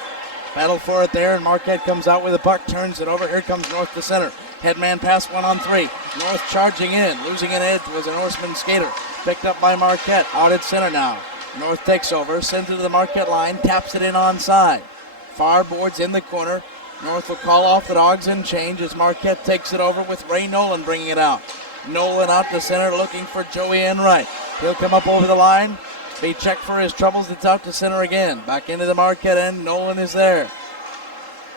Battle for it there, and Marquette comes out with the puck, turns it over. Here comes North to center. Headman pass 1-on-3. North charging in, losing an edge was a Norseman skater. Picked up by Marquette, out at center now. North takes over, sends it to the Marquette line, taps it in onside. Far boards in the corner. North will call off the Dogs and change as Marquette takes it over with Ray Nolan bringing it out. Nolan out to center looking for Joey Enright. He'll come up over the line. Be checked for his troubles. It's out to center again. Back into the Marquette end. Nolan is there.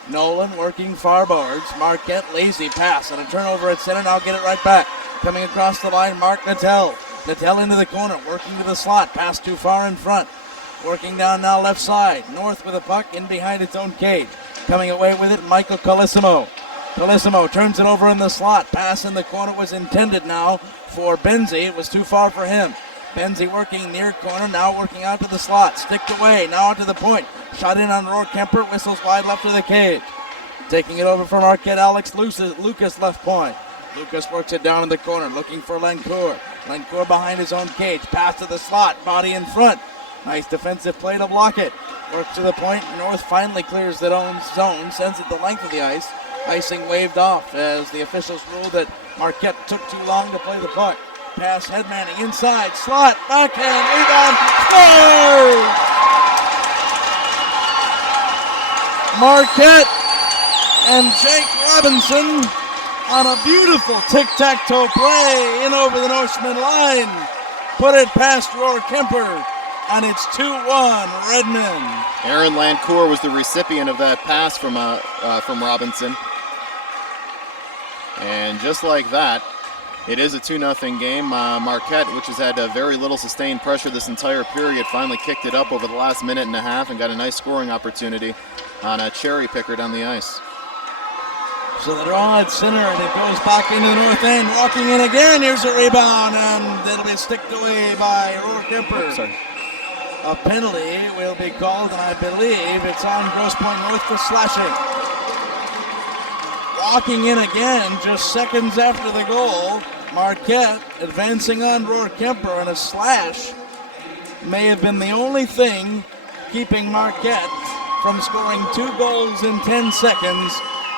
Nolan working far boards. Marquette lazy pass and a turnover at center. Now get it right back. Coming across the line, Mark Natel. Natel into the corner, working to the slot. Pass too far in front. Working down now left side. North with a puck in behind its own cage. Coming away with it, Michael Colissimo. Colissimo turns it over in the slot. Pass in the corner was intended now for Benzie. It was too far for him. Benzie working near corner, now working out to the slot. Sticked away, now out to the point. Shot in on Roar Kemper, whistles wide left of the cage. Taking it over from Marquette, Alex Lucas left point. Lucas works it down in the corner, looking for Lencourt. Lencourt behind his own cage. Pass to the slot, body in front. Nice defensive play to block it. Works to the point. North finally clears their own zone, sends it the length of the ice. Icing waved off as the officials ruled that Marquette took too long to play the puck. Pass Headmanning inside, slot, backhand, rebound, scores! Marquette and Jake Robinson on a beautiful tic-tac-toe play in over the Norseman line. Put it past Roar Kemper, and it's 2-1 Redmen. Aaron Lancourt was the recipient of that pass from Robinson. And just like that, it is a 2-0 game. Marquette, which has had very little sustained pressure this entire period, finally kicked it up over the last minute and a half and got a nice scoring opportunity on a cherry picker down the ice. So the draw at center, and it goes back into the north end. Walking in again, here's a rebound, and it'll be sticked away by Roar Kemper. Sorry. A penalty will be called, and I believe it's on Grosse Pointe North for slashing. Walking in again, just seconds after the goal. Marquette advancing on Roar Kemper, and a slash may have been the only thing keeping Marquette from scoring 2 goals in 10 seconds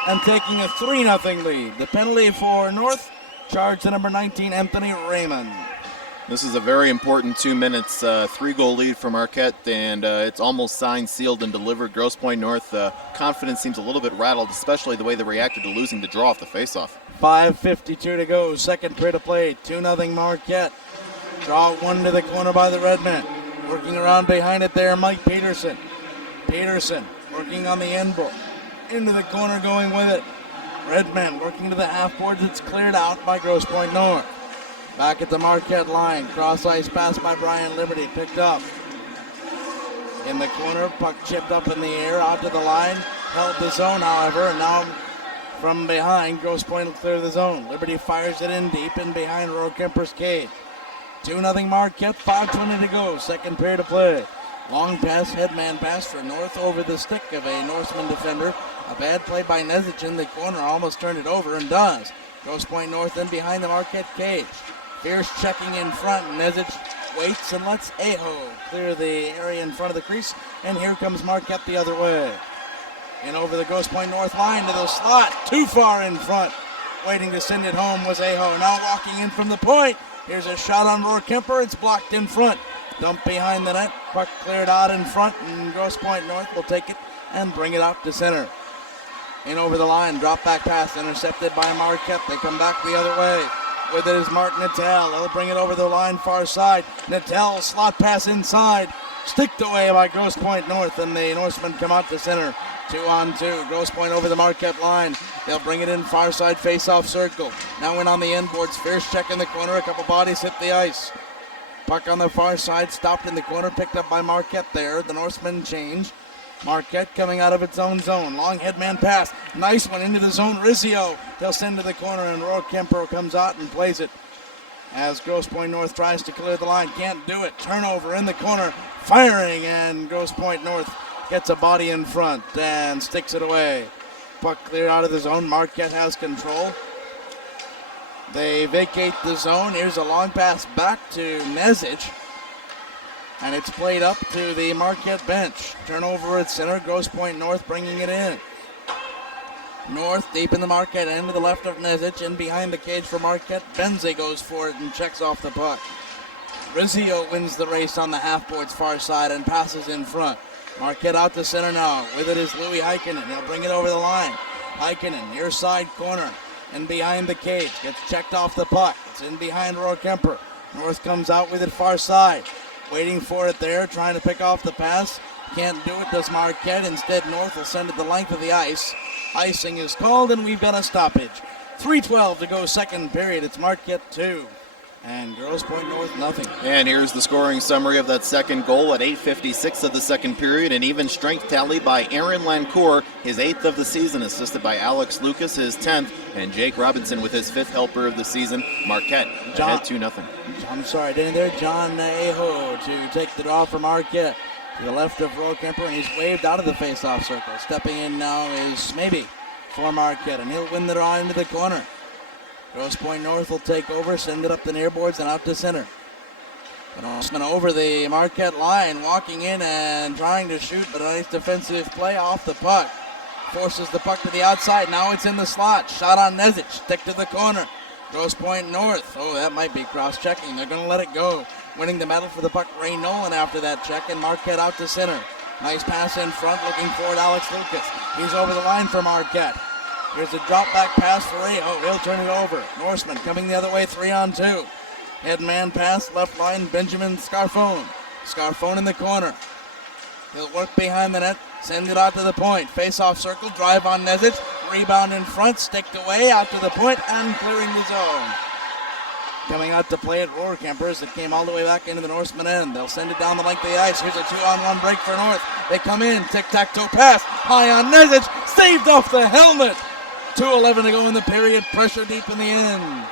and taking a 3-0 lead. The penalty for North, charge to number 19, Anthony Raymond. This is a very important 2 minutes, 3-goal lead for Marquette, and it's almost signed, sealed, and delivered. Grosse Pointe North confidence seems a little bit rattled, especially the way they reacted to losing the draw off the faceoff. 5:52 to go, second period of play, 2-0 Marquette. Draw one to the corner by the Redmen. Working around behind it there, Mike Peterson. Peterson working on the end board. Into the corner, going with it. Redmen working to the half boards. It's cleared out by Grosse Pointe North. Back at the Marquette line. Cross ice pass by Brian Liberty. Picked up. In the corner. Puck chipped up in the air. Out to the line. Held the zone, however. And now from behind, Grosse Pointe will clear the zone. Liberty fires it in deep in behind Roar Kemper's cage. 2-0 Marquette. 5:20 to go. Second period of play. Long pass, headman pass for North over the stick of a Norseman defender. A bad play by Nezic in the corner. Almost turned it over and does. Grosse Pointe North in behind the Marquette cage. Fierce checking in front. Nezic waits and lets Aho clear the area in front of the crease. And here comes Marquette the other way. And over the Grosse Pointe North line to the slot. Too far in front. Waiting to send it home was Aho. Now walking in from the point. Here's a shot on Roar Kemper. It's blocked in front. Dump behind the net. Puck cleared out in front. And Grosse Pointe North will take it and bring it out to center. In over the line. Drop back pass intercepted by Marquette. They come back the other way. With it is Mark Natal. They'll bring it over the line far side. Natal slot pass inside. Sticked away by Grosse Pointe North. And the Norsemen come out to center. 2-on-2. Grosse Pointe over the Marquette line. They'll bring it in far side face-off circle. Now in on the end boards. Fierce check in the corner. A couple bodies hit the ice. Puck on the far side. Stopped in the corner. Picked up by Marquette there. The Norsemen change. Marquette coming out of its own zone. Long headman pass. Nice one into the zone. Rizzio. They'll send to the corner and Roar Kemper comes out and plays it. As Grosse Pointe North tries to clear the line. Can't do it. Turnover in the corner. Firing and Grosse Pointe North gets a body in front and sticks it away. Puck cleared out of the zone. Marquette has control. They vacate the zone. Here's a long pass back to Nezic. And it's played up to the Marquette bench. Turnover at center. Grosse Pointe North bringing it in. North deep in the Marquette end to the left of Nezic. And behind the cage for Marquette. Benze goes for it and checks off the puck. Rizzio wins the race on the half-board's far side and passes in front. Marquette out to center now. With it is Louis Heikkinen. He'll bring it over the line. Heikkinen near side corner. And behind the cage. Gets checked off the puck. It's in behind Roar Kemper. North comes out with it far side. Waiting for it there, trying to pick off the pass. Can't do it, does Marquette. Instead, North will send it the length of the ice. Icing is called, and we've got a stoppage. 3:12 to go second period. It's Marquette 2. And Grosse Pointe North, nothing. And here's the scoring summary of that second goal at 8:56 of the second period. An even strength tally by Aaron Lancourt, his 8th of the season, assisted by Alex Lucas, his 10th, and Jake Robinson with his 5th helper of the season. Marquette ahead 2-0. I'm sorry, didn't there? John Aho to take the draw for Marquette. To the left of Roar Kemper, and he's waved out of the face-off circle. Stepping in now is maybe for Marquette, and he'll win the draw into the corner. Grosse Pointe North will take over, send it up the near boards and out to center. Norsemen over the Marquette line, walking in and trying to shoot, but a nice defensive play off the puck. Forces the puck to the outside. Now it's in the slot. Shot on Nezic. Stick to the corner. Grosse Pointe North. Oh, that might be cross-checking. They're going to let it go. Winning the medal for the puck, Ray Nolan after that check, and Marquette out to center. Nice pass in front, looking forward, Alex Lucas. He's over the line for Marquette. Here's a drop-back pass for Ray. Oh, he'll turn it over. Norseman coming the other way, 3-on-2. Head-man pass, left line, Benjamin Scarfone. Scarfone in the corner. He'll work behind the net, send it out to the point. Face-off circle, drive on Nezic. Rebound in front, sticked away, out to the point, and clearing the zone. Coming out to play at Roar Kempers that came all the way back into the Norseman end. They'll send it down the length of the ice. Here's a 2-on-1 break for North. They come in, tic-tac-toe pass, high on Nezic, saved off the helmet. 2:11 to go in the period, pressure deep in the end.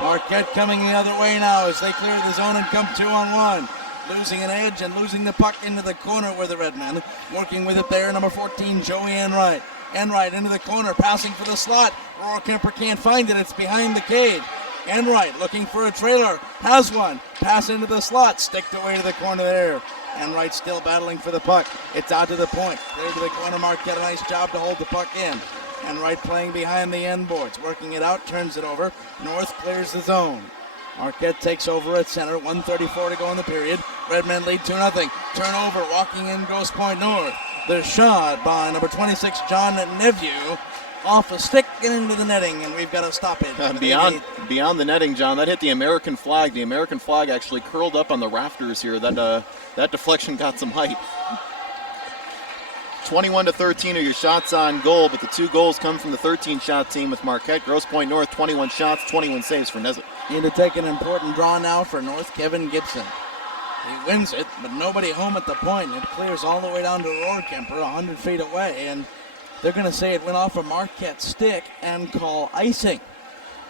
Marquette coming the other way now as they clear the zone and come 2-on-1. Losing an edge and losing the puck into the corner with the Redmen. Working with it there, number 14, Joey Enright. Enright into the corner, passing for the slot. Roar Kemper can't find it, it's behind the cage. Enright looking for a trailer, has one. Pass into the slot, sticked away to the corner there. Enright still battling for the puck. It's out to the point. Clear to the corner, Marquette, a nice job to hold the puck in. Enright playing behind the end boards, working it out, turns it over. North clears the zone. Marquette takes over at center, 1:34 to go in the period. Redmen lead 2-0. Turnover, walking in Grosse Pointe North. The shot by number 26, John Neveu, off a stick and into the netting, and we've got to stop it. Beyond the netting, John, that hit the American flag. The American flag actually curled up on the rafters here. That deflection got some height. 21-13 are your shots on goal, but the 2 goals come from the 13-shot team with Marquette. Grosse Pointe North, 21 shots, 21 saves for Nezic. Need to take an important draw now for North, Kevin Gibson. He wins it, but nobody home at the point. It clears all the way down to Roar Kemper, 100 feet away, and they're going to say it went off a Marquette stick and call icing.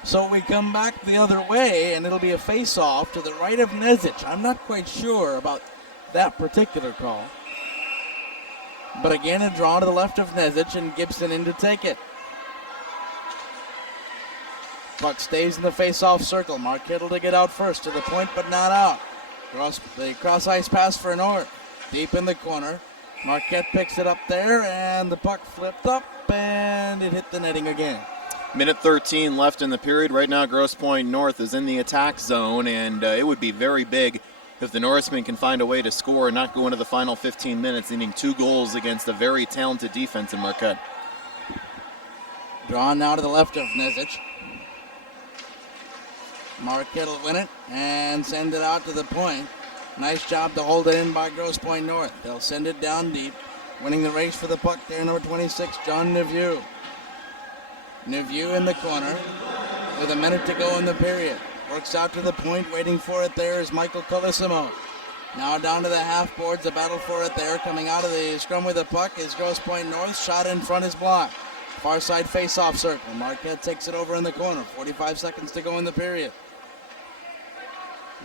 So we come back the other way, and it'll be a face-off to the right of Nezic. I'm not quite sure about that particular call. But again, a draw to the left of Nezic, and Gibson in to take it. Puck stays in the face-off circle. Marquette will get out first to the point, but not out. Grosse, the cross-ice pass for North. Deep in the corner. Marquette picks it up there, and the puck flipped up, and it hit the netting again. Minute 13 left in the period. Right now, Grosse Pointe North is in the attack zone, and it would be very big if the Norsemen can find a way to score and not go into the final 15 minutes, needing 2 goals against a very talented defense in Marquette. Drawn now to the left of Nezic. Marquette will win it and send it out to the point. Nice job to hold it in by Grosse Pointe North. They'll send it down deep. Winning the race for the puck there, number 26, John Nevieux. Nevieux in the corner with a minute to go in the period. Works out to the point. Waiting for it there is Michael Colissimo. Now down to the half boards. The battle for it there. Coming out of the scrum with the puck is Grosse Pointe North. Shot in front is blocked. Far side face-off circle. Marquette takes it over in the corner. 45 seconds to go in the period.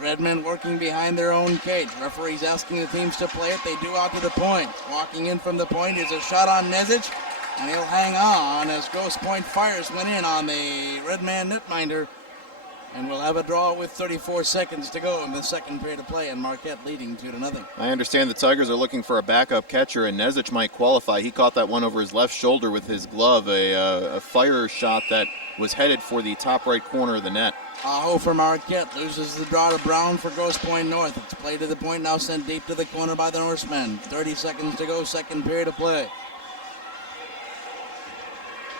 Redmen working behind their own cage. Referees asking the teams to play it. They do out to the point. Walking in from the point is a shot on Nezic, and he'll hang on as Grosse Pointe fires went in on the Redman netminder. And we'll have a draw with 34 seconds to go in the second period of play, and Marquette leading 2-0. I understand the Tigers are looking for a backup catcher, and Nezic might qualify. He caught that one over his left shoulder with his glove, a fire shot that was headed for the top right corner of the net. Aho for Marquette, loses the draw to Brown for Grosse Pointe North. It's played to the point, now sent deep to the corner by the Norsemen. 30 seconds to go, second period of play.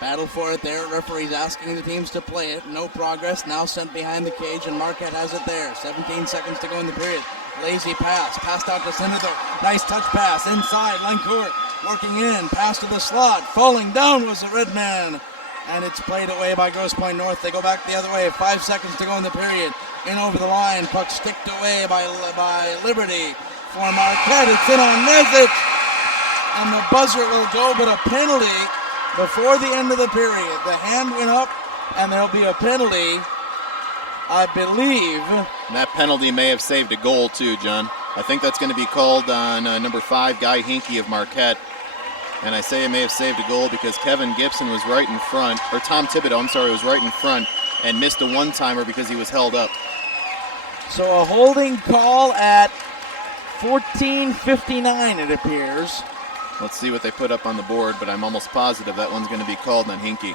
Battle for it there. Referees asking the teams to play it. No progress. Now sent behind the cage, and Marquette has it there. 17 seconds to go in the period. Lazy pass. Passed out to center though. Nice touch pass. Inside. Lancourt working in. Pass to the slot. Falling down was the Redman. And it's played away by Grosse Pointe North. They go back the other way. 5 seconds to go in the period. In over the line. Puck sticked away by Liberty. For Marquette. It's in on Nezic. And the buzzer will go, but a penalty before the end of the period. The hand went up, and there'll be a penalty, I believe. That penalty may have saved a goal, too, John. I think that's going to be called on number 5, Guy Hinkey of Marquette. And I say it may have saved a goal because Kevin Gibson was right in front, or Tom Thibodeau, I'm sorry, was right in front and missed a one-timer because he was held up. So a holding call at 14:59, it appears. Let's see what they put up on the board, but I'm almost positive that one's going to be called on Hinkey.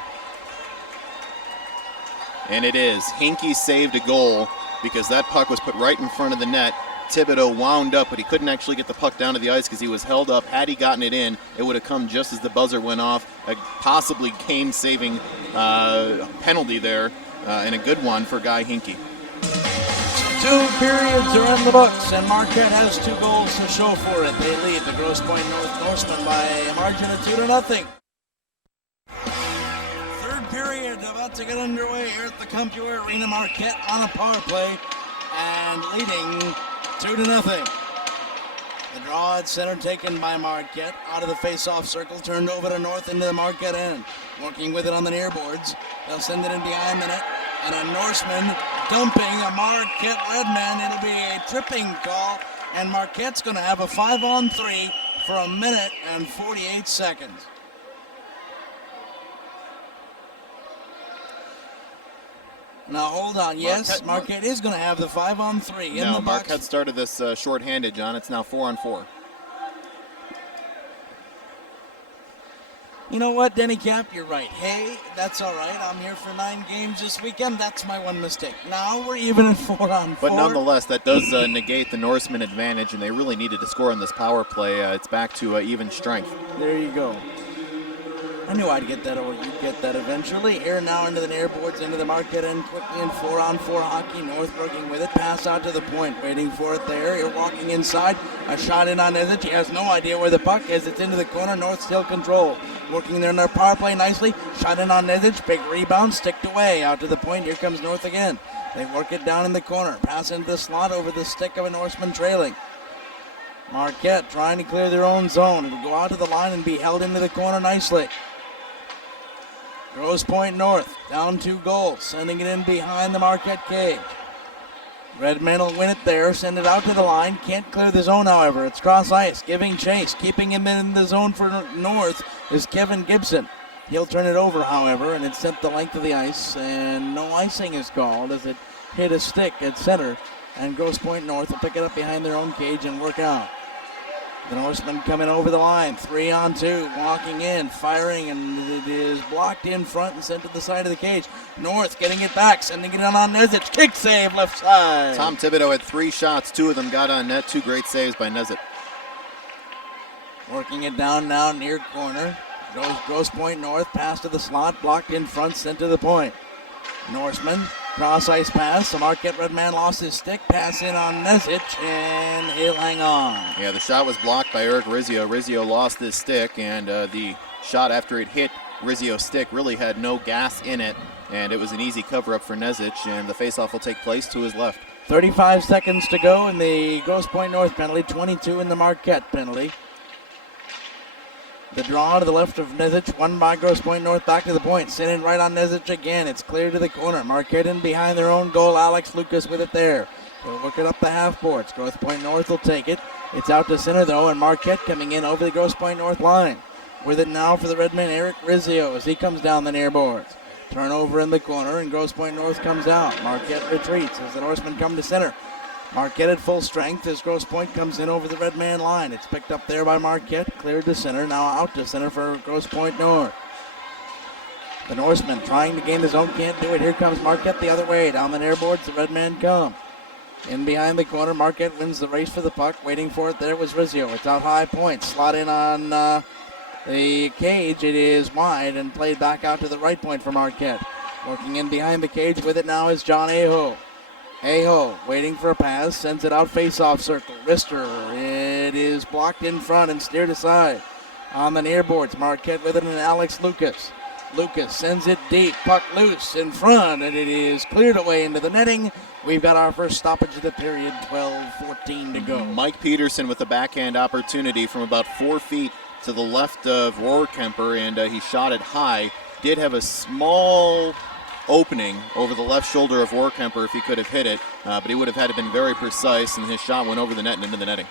And it is. Hinkey saved a goal because that puck was put right in front of the net. Thibodeau wound up, but he couldn't actually get the puck down to the ice because he was held up. Had he gotten it in, it would have come just as the buzzer went off. A possibly game-saving penalty there, and a good one for Guy Hinkey. 2 periods are in the books, and Marquette has 2 goals to show for it. They lead the Grosse Pointe North Norsemen by a margin of 2-0. Third period about to get underway here at the Computer Arena. Marquette on a power play and leading 2-0. The draw at center taken by Marquette. Out of the face-off circle, turned over to North into the Marquette end. Working with it on the near boards. They'll send it in behind the net. And a Norseman dumping a Marquette Redman. It'll be a tripping call. And Marquette's going to have a 5-on-3 for a minute and 48 seconds. Now, hold on. Yes, Marquette is going to have the 5-on-3 in the box. Marquette started this short-handed, John. It's now 4-on-4. You know what, Denny Cap, you're right. Hey, that's all right. I'm here for 9 games this weekend. That's my one mistake. Now we're even at 4-on-4. But nonetheless, that does negate the Norsemen advantage, and they really needed to score on this power play. It's back to even strength. There you go. I knew I'd get that, or you'd get that eventually. Here now into the near boards, into the Marquette end, quickly in 4-on-4 hockey. North working with it, pass out to the point, waiting for it there. You're walking inside, a shot in on Nezic. He has no idea where the puck is. It's into the corner, North still control. Working there in their power play nicely, shot in on Nezic, big rebound, sticked away. Out to the point, here comes North again. They work it down in the corner, pass into the slot over the stick of a Norseman trailing. Marquette trying to clear their own zone. It'll go out to the line and be held into the corner nicely. Grosse Pointe North, down 2 goals, sending it in behind the Marquette cage. Redmen will win it there, send it out to the line. Can't clear the zone, however. It's cross ice, giving chase. Keeping him in the zone for North is Kevin Gibson. He'll turn it over, however, and it's sent the length of the ice, and no icing is called as it hit a stick at center, and Grosse Pointe North will pick it up behind their own cage and work out. The Norsemen coming over the line, 3-on-2, walking in, firing, and it is blocked in front and sent to the side of the cage. North getting it back, sending it on Nezic. Kick save left side. Tom Thibodeau had 3 shots, 2 of them got on net, 2 great saves by Nezic. Working it down now near corner. Goes Grosse Pointe North, pass to the slot, blocked in front, sent to the point. Norseman, cross ice pass. The Marquette Redman lost his stick, pass in on Nezic, and he'll hang on. Yeah, the shot was blocked by Eric Rizzio. Rizzio lost his stick, and the shot after it hit Rizzio's stick really had no gas in it, and it was an easy cover-up for Nezic, and the faceoff will take place to his left. 35 seconds to go in the Grosse Pointe North penalty, 22 in the Marquette penalty. The draw to the left of Nezic, won by Grosse Pointe North, back to the point. Sent in right on Nezic again. It's clear to the corner. Marquette in behind their own goal. Alex Lucas with it there. They'll work it up the half boards. Grosse Pointe North will take it. It's out to center though, and Marquette coming in over the Grosse Pointe North line. With it now for the Redmen, Eric Rizzio as he comes down the near boards. Turnover in the corner, and Grosse Pointe North comes out. Marquette retreats as the Norsemen come to center. Marquette at full strength as Grosse Pointe comes in over the red man line. It's picked up there by Marquette, cleared to center, now out to center for Grosse Pointe North. The Norsemen trying to gain the zone, can't do it. Here comes Marquette the other way. Down the near boards, the red man come. In behind the corner, Marquette wins the race for the puck. Waiting for it, there was Rizzio. It's out high point, slot in on the cage. It is wide and played back out to the right point for Marquette. Working in behind the cage with it now is John Aho. Aho waiting for a pass, sends it out face-off circle. Rister, it is blocked in front and steered aside. On the near boards, Marquette with it and Alex Lucas. Lucas sends it deep, puck loose in front, and it is cleared away into the netting. We've got our first stoppage of the period, 12-14 to go. Mike Peterson with a backhand opportunity from about 4 feet to the left of Rohrkemper, and he shot it high. Did have a small opening over the left shoulder of Rohrkemper if he could have hit it, but he would have had to been very precise, and his shot went over the net and into the netting.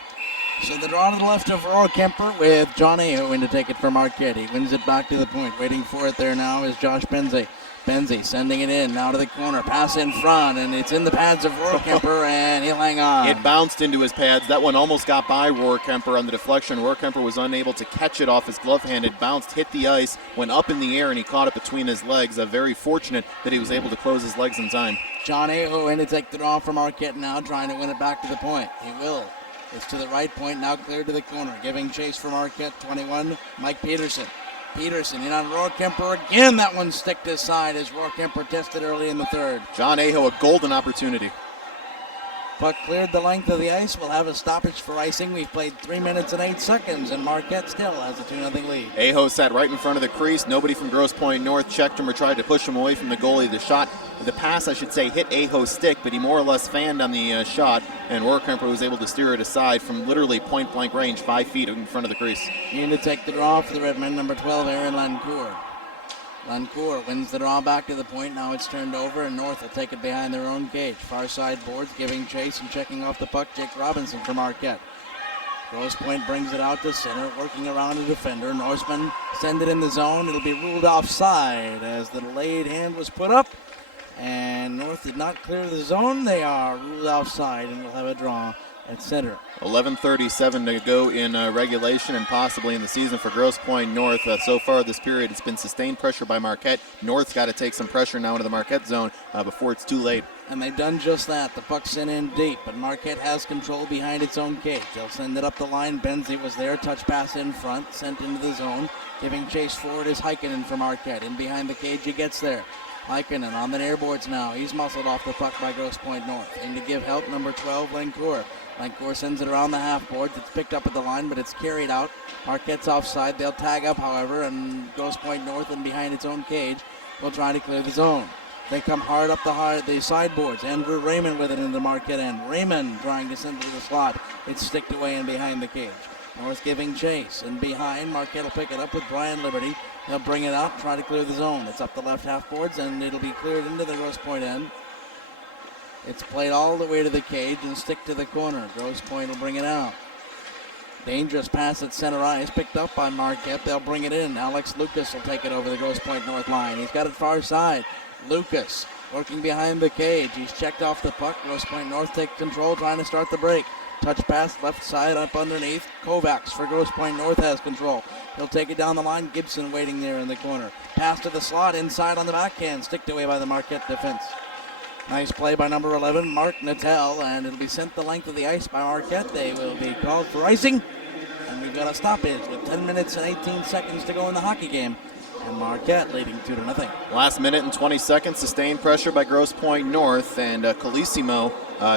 So the draw to the left of Rohrkemper with John Aho in to take it for Marquette. He wins it back to the point. Waiting for it there now is Josh Benzie. Benzie sending it in, now to the corner, pass in front, and it's in the pads of Rohrkemper, and he'll hang on. It bounced into his pads. That one almost got by Rohrkemper on the deflection. Rohrkemper was unable to catch it off his glove hand. It bounced, hit the ice, went up in the air, and he caught it between his legs. Very fortunate that he was able to close his legs in time. John Aho in to take the draw for Marquette now, trying to win it back to the point. He will. It's to the right point, now cleared to the corner. Giving chase for Marquette, 21, Mike Peterson. Peterson in on Rohrkemper again. That one stick to side as Rohrkemper tested early in the third. John Aho, a golden opportunity. Puck cleared the length of the ice. We'll have a stoppage for icing. We've played 3 minutes and 8 seconds, and Marquette still has a 2-0 lead. Aho sat right in front of the crease. Nobody from Grosse Pointe North checked him or tried to push him away from the goalie. The pass, I should say, hit Aho's stick, but he more or less fanned on the shot, and Rohrkemper was able to steer it aside from literally point-blank range, 5 feet in front of the crease. In to take the draw for the Redmen, number 12, Aaron Lancourt. Lancourt wins the draw back to the point. Now it's turned over, and North will take it behind their own cage. Far side boards, giving chase and checking off the puck. Jake Robinson for Marquette. Grosse Pointe brings it out to center, working around a defender. Norsemen send it in the zone. It'll be ruled offside as the delayed hand was put up, and North did not clear the zone. They are ruled offside, and we'll have a draw at center. 11:37 to go in regulation and possibly in the season for Grosse Pointe North. So far this period, it's been sustained pressure by Marquette. North's got to take some pressure now into the Marquette zone before it's too late. And they've done just that. The puck's sent in deep, but Marquette has control behind its own cage. They'll send it up the line. Benzie was there. Touch pass in front, sent into the zone. Giving chase forward is Heikkinen for Marquette. In behind the cage, he gets there. Heikkinen on the near boards now. He's muscled off the puck by Grosse Pointe North. In to give help, number 12, Lancourt. Lancourt sends it around the half boards. It's picked up at the line, but it's carried out. Marquette's offside. They'll tag up, however, and Grosse Pointe North and behind its own cage will try to clear the zone. They come hard up the sideboards. Andrew Raymond with it in the Marquette end. Raymond trying to send it to the slot. It's sticked away and behind the cage. North giving chase, and behind, Marquette will pick it up with Brian Liberty. They'll bring it out, try to clear the zone. It's up the left half boards, and it'll be cleared into the Grosse Pointe end. It's played all the way to the cage and stick to the corner. Grosse Pointe will bring it out. Dangerous pass at center ice, picked up by Marquette. They'll bring it in. Alex Lucas will take it over the Grosse Pointe North line. He's got it far side. Lucas working behind the cage. He's checked off the puck. Grosse Pointe North takes control, trying to start the break. Touch pass left side up underneath. Kovacs for Grosse Pointe North has control. He'll take it down the line. Gibson waiting there in the corner. Pass to the slot inside on the backhand. Sticked away by the Marquette defense. Nice play by number 11, Mark Natel, and it'll be sent the length of the ice by Marquette. They will be called for icing, and we've got a stoppage with 10 minutes and 18 seconds to go in the hockey game. And Marquette leading 2-0. Last minute and 20 seconds, sustained pressure by Grosse Pointe North, and Colissimo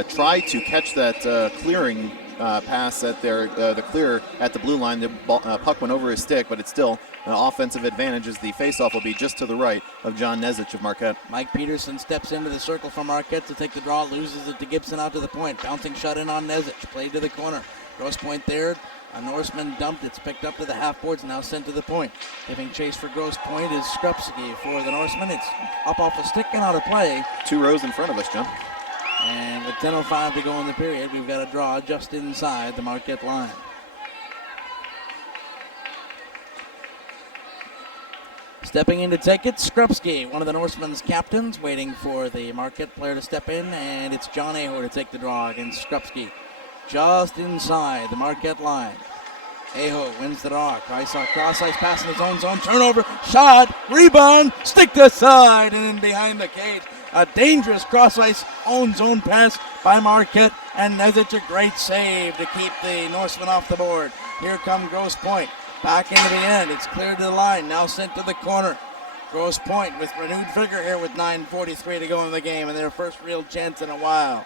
tried to catch that clearing pass at the clear at the blue line. The puck went over his stick, but it's still an offensive advantage as the faceoff will be just to the right of John Nezich of Marquette. Mike Peterson steps into the circle for Marquette to take the draw, loses it to Gibson out to the point. Bouncing shot in on Nezich, played to the corner. Grosse Pointe there. A Norseman dumped. It's picked up to the half boards, now sent to the point. Giving chase for Grosse Pointe is Skrupski for the Norseman. It's up off the stick and out of play. 2 rows in front of us, John. And with 10:05 to go in the period, we've got a draw just inside the Marquette line. Stepping in to take it, Skrupski, one of the Norsemen's captains, waiting for the Marquette player to step in, and it's John Aho to take the draw against Skrupski. Just inside the Marquette line. Aho wins the draw. Cross ice pass in his own zone. Turnover. Shot. Rebound. Stick to side and in behind the cage. A dangerous cross ice own zone pass by Marquette. And Nezich a great save to keep the Norsemen off the board. Here come Grosse Pointe. Back into the end. It's cleared to the line. Now sent to the corner. Grosse Pointe with renewed vigor here with 9:43 to go in the game. And their first real chance in a while.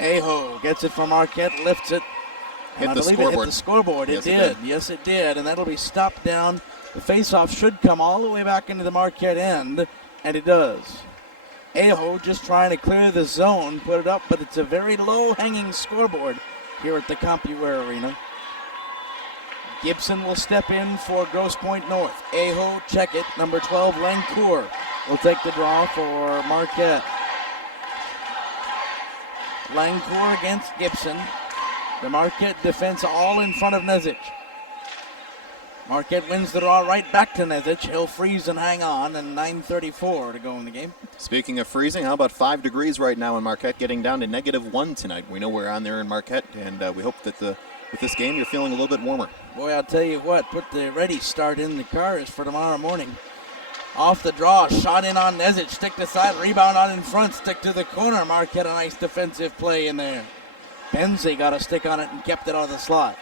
Aho gets it from Marquette, lifts it. Hit I the believe scoreboard. it hit the scoreboard. Yes, it it did. did. Yes, it did. And that'll be stopped down. The faceoff should come all the way back into the Marquette end, and it does. Aho just trying to clear the zone, put it up, but it's a very low-hanging scoreboard here at the CompuWare Arena. Gibson will step in for Grosse Pointe North. Aho, check it. Number 12, Lancourt will take the draw for Marquette. Lancourt against Gibson. The Marquette defense all in front of Nezich. Marquette wins the draw right back to Nezich. He'll freeze and hang on, and 9:34 to go in the game. Speaking of freezing, how about 5 degrees right now in Marquette, getting down to -1 tonight. We know we're on there in Marquette, and we hope that with this game you're feeling a little bit warmer. Boy, I'll tell you what, put the ready start in the cars for tomorrow morning. Off the draw, shot in on Nezich, stick to side, rebound on in front, stick to the corner. Marquette a nice defensive play in there. Benzie got a stick on it and kept it out of the slot.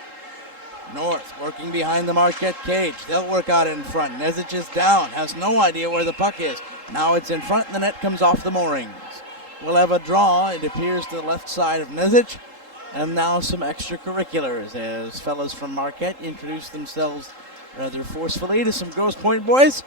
North working behind the Marquette cage. They'll work out in front. Nezich is down, has no idea where the puck is. Now it's in front and the net comes off the moorings. We'll have a draw, it appears, to the left side of Nezich. And now some extracurriculars as fellas from Marquette introduce themselves rather forcefully to some Grosse Pointe boys.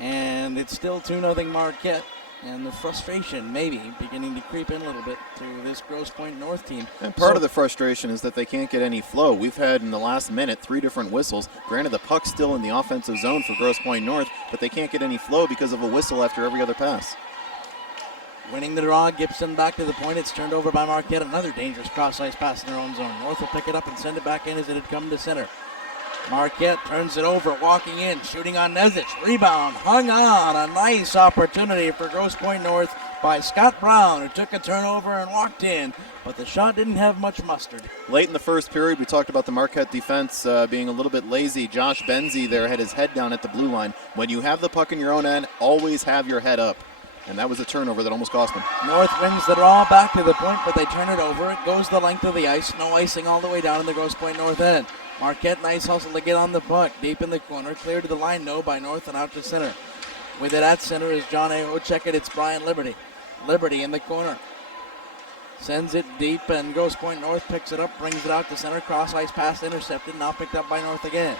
And it's still 2-0 Marquette. And the frustration maybe beginning to creep in a little bit to this Grosse Pointe North team. And part of the frustration is that they can't get any flow. We've had in the last minute 3 different whistles. Granted, the puck's still in the offensive zone for Grosse Pointe North, but they can't get any flow because of a whistle after every other pass. Winning the draw, Gibson back to the point. It's turned over by Marquette. Another dangerous cross-ice pass in their own zone. North will pick it up and send it back in as it had come to center. Marquette turns it over, walking in, shooting on Nezich. Rebound, hung on. A nice opportunity for Grosse Pointe North by Scott Brown, who took a turnover and walked in, but the shot didn't have much mustard. Late in the first period, we talked about the Marquette defense being a little bit lazy. Josh Benzie there had his head down at the blue line. When you have the puck in your own end, always have your head up. And that was a turnover that almost cost them. North wins the draw back to the point, but they turn it over. It goes the length of the ice. No icing all the way down in the Grosse Pointe North end. Marquette, nice hustle to get on the puck. Deep in the corner. Cleared to the line, no, by North and out to center. With it at center is John Aho. Check it, it's Brian Liberty. Liberty in the corner. Sends it deep, and Grosse Pointe North picks it up, brings it out to center. Cross ice pass intercepted, now picked up by North again.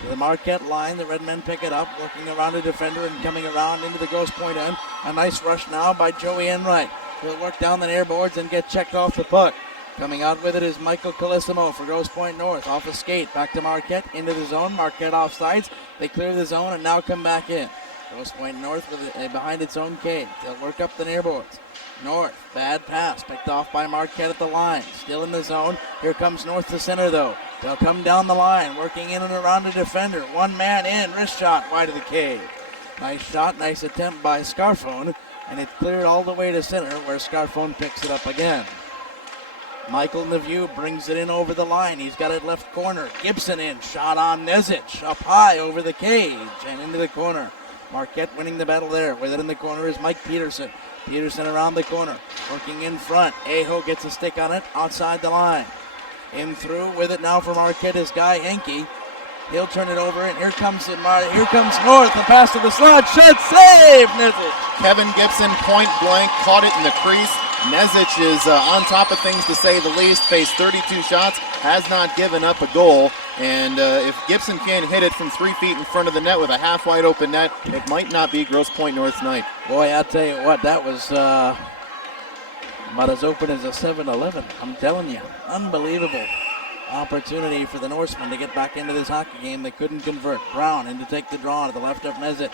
To the Marquette line, the Redmen pick it up, working around a defender and coming around into the Grosse Pointe end. A nice rush now by Joey Enright. He'll work down the near boards and get checked off the puck. Coming out with it is Michael Colissimo for Grosse Pointe North. Off a skate, back to Marquette, into the zone. Marquette offsides. They clear the zone and now come back in. Grosse Pointe North with it behind its own cage. They'll work up the near boards. North, bad pass, picked off by Marquette at the line. Still in the zone. Here comes North to center though. They'll come down the line, working in and around the defender. One man in, wrist shot wide of the cage. Nice shot, nice attempt by Scarfone, and it cleared all the way to center where Scarfone picks it up again. Michael Neveu brings it in over the line. He's got it left corner. Gibson in, shot on Nezic, up high over the cage and into the corner. Marquette winning the battle there. With it in the corner is Mike Peterson. Peterson around the corner, working in front. Aho gets a stick on it outside the line. In through with it now for Marquette is Guy Henke. He'll turn it over, and here comes North. The pass to the slot. Shot save, Nezic. Kevin Gibson, point blank, caught it in the crease. Nezic is on top of things, to say the least. Faced 32 shots, has not given up a goal. And if Gibson can't hit it from 3 feet in front of the net with a half wide open net, it might not be Grosse Pointe North's night. Boy, I'll tell you what, that was about as open as a 7-Eleven. I'm telling you, unbelievable opportunity for the Norsemen to get back into this hockey game. They couldn't convert. Brown in to take the draw to the left of Nezic.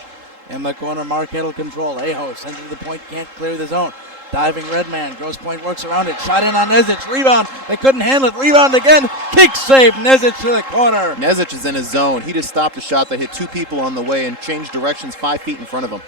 In the corner, Marquette will control. Aho sends it to the point, can't clear the zone. Diving Redman. Grosse Pointe works around it. Shot in on Nezic. Rebound. They couldn't handle it. Rebound again. Kick save. Nezic to the corner. Nezic is in his zone. He just stopped a shot that hit 2 people on the way and changed directions 5 feet in front of him.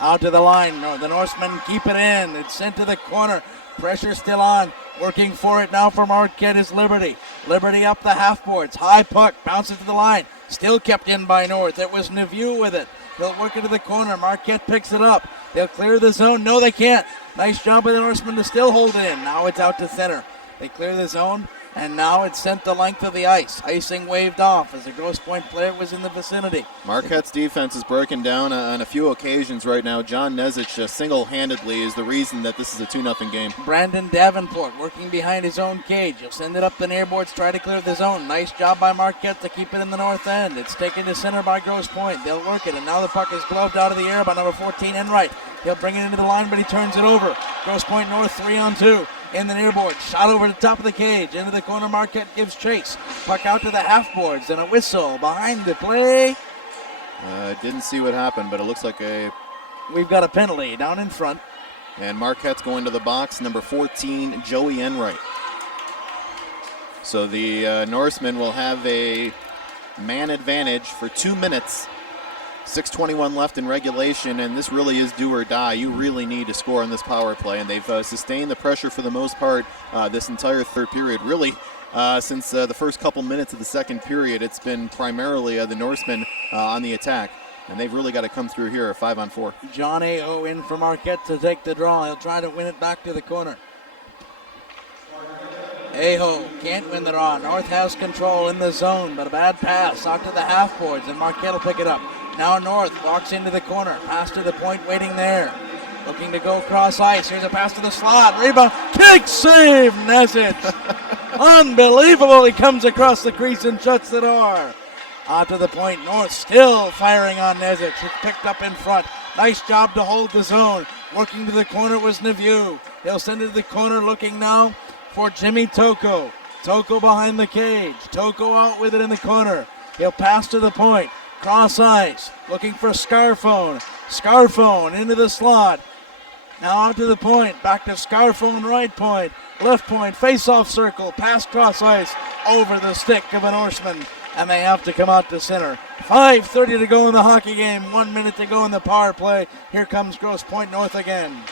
Out to the line. The Norsemen keep it in. It's sent to the corner. Pressure still on. Working for it now for Marquette is Liberty. Liberty up the half boards. High puck. Bounces to the line. Still kept in by North. It was Neveu with it. They'll work it to the corner. Marquette picks it up. They'll clear the zone. No, they can't. Nice job by the Norsemen to still hold it in. Now it's out to center. They clear the zone, and now it's sent the length of the ice. Icing waved off as the Grosse Pointe player was in the vicinity. Marquette's defense is breaking down on a few occasions right now. John Nezic single-handedly is the reason that this is a 2-0 game. Brandon Davenport working behind his own cage. He'll send it up the near boards, try to clear the zone. Nice job by Marquette to keep it in the north end. It's taken to center by Grosse Pointe. They'll work it, and now the puck is gloved out of the air by number 14, Enright. He'll bring it into the line, but he turns it over. Grosse Pointe North 3-on-2. In the near board, shot over the top of the cage. Into the corner, Marquette gives chase. Puck out to the half boards, and a whistle behind the play. Didn't see what happened, but it looks like we've got a penalty down in front. And Marquette's going to the box, number 14, Joey Enright. So the Norsemen will have a man advantage for 2 minutes. 6:21 left in regulation, and this really is do or die. You really need to score on this power play, and they've sustained the pressure for the most part this entire third period. Really, since the first couple minutes of the second period, it's been primarily the Norsemen on the attack, and they've really got to come through here, 5-on-4. John Aho in for Marquette to take the draw. He'll try to win it back to the corner. Aho can't win the draw. North has control in the zone, but a bad pass out to the half boards, and Marquette will pick it up. Now North walks into the corner. Pass to the point, waiting there. Looking to go cross ice. Here's a pass to the slot. Rebound. Kick save, Nezic. Unbelievable. He comes across the crease and shuts the door. Out to the point. North still firing on Nezic. It's picked up in front. Nice job to hold the zone. Working to the corner was Neveu. He'll send it to the corner, looking now for Jimmy Toko. Toko behind the cage. Toko out with it in the corner. He'll pass to the point. Cross ice, looking for Scarfone. Scarfone into the slot. Now out to the point, back to Scarfone, right point, left point, face-off circle, past cross ice, over the stick of a Norseman, and they have to come out to center. 5:30 to go in the hockey game, 1 minute to go in the power play. Here comes Grosse Pointe North again.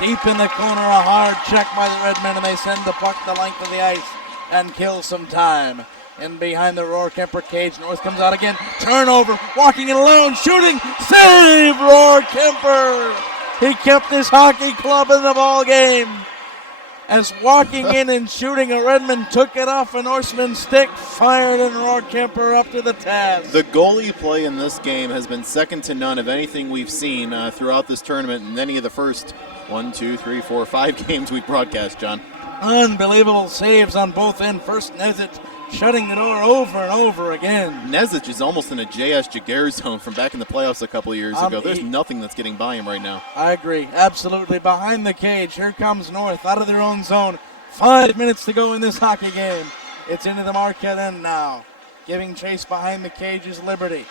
Deep in the corner, a hard check by the Redmen, and they send the puck the length of the ice and kill some time. In behind the Rohr-Kemper cage, North comes out again. Turnover, walking it alone, shooting, save Rohr-Kemper. He kept his hockey club in the ball game. As walking in and shooting, a Redman took it off a Norseman's stick, fired, and Rohr-Kemper up to the task. The goalie play in this game has been second to none of anything we've seen throughout this tournament in any of the first 1, 2, 3, 4, 5 games we broadcast, John. Unbelievable saves on both ends. First Nezic shutting the door over and over again. Nezic is almost in a J.S. Jaguar zone from back in the playoffs a couple of years ago. There's nothing that's getting by him right now. I agree, absolutely. Behind the cage, here comes North out of their own zone. 5 minutes to go in this hockey game. It's into the Marquette end now. Giving chase behind the cage is Liberty.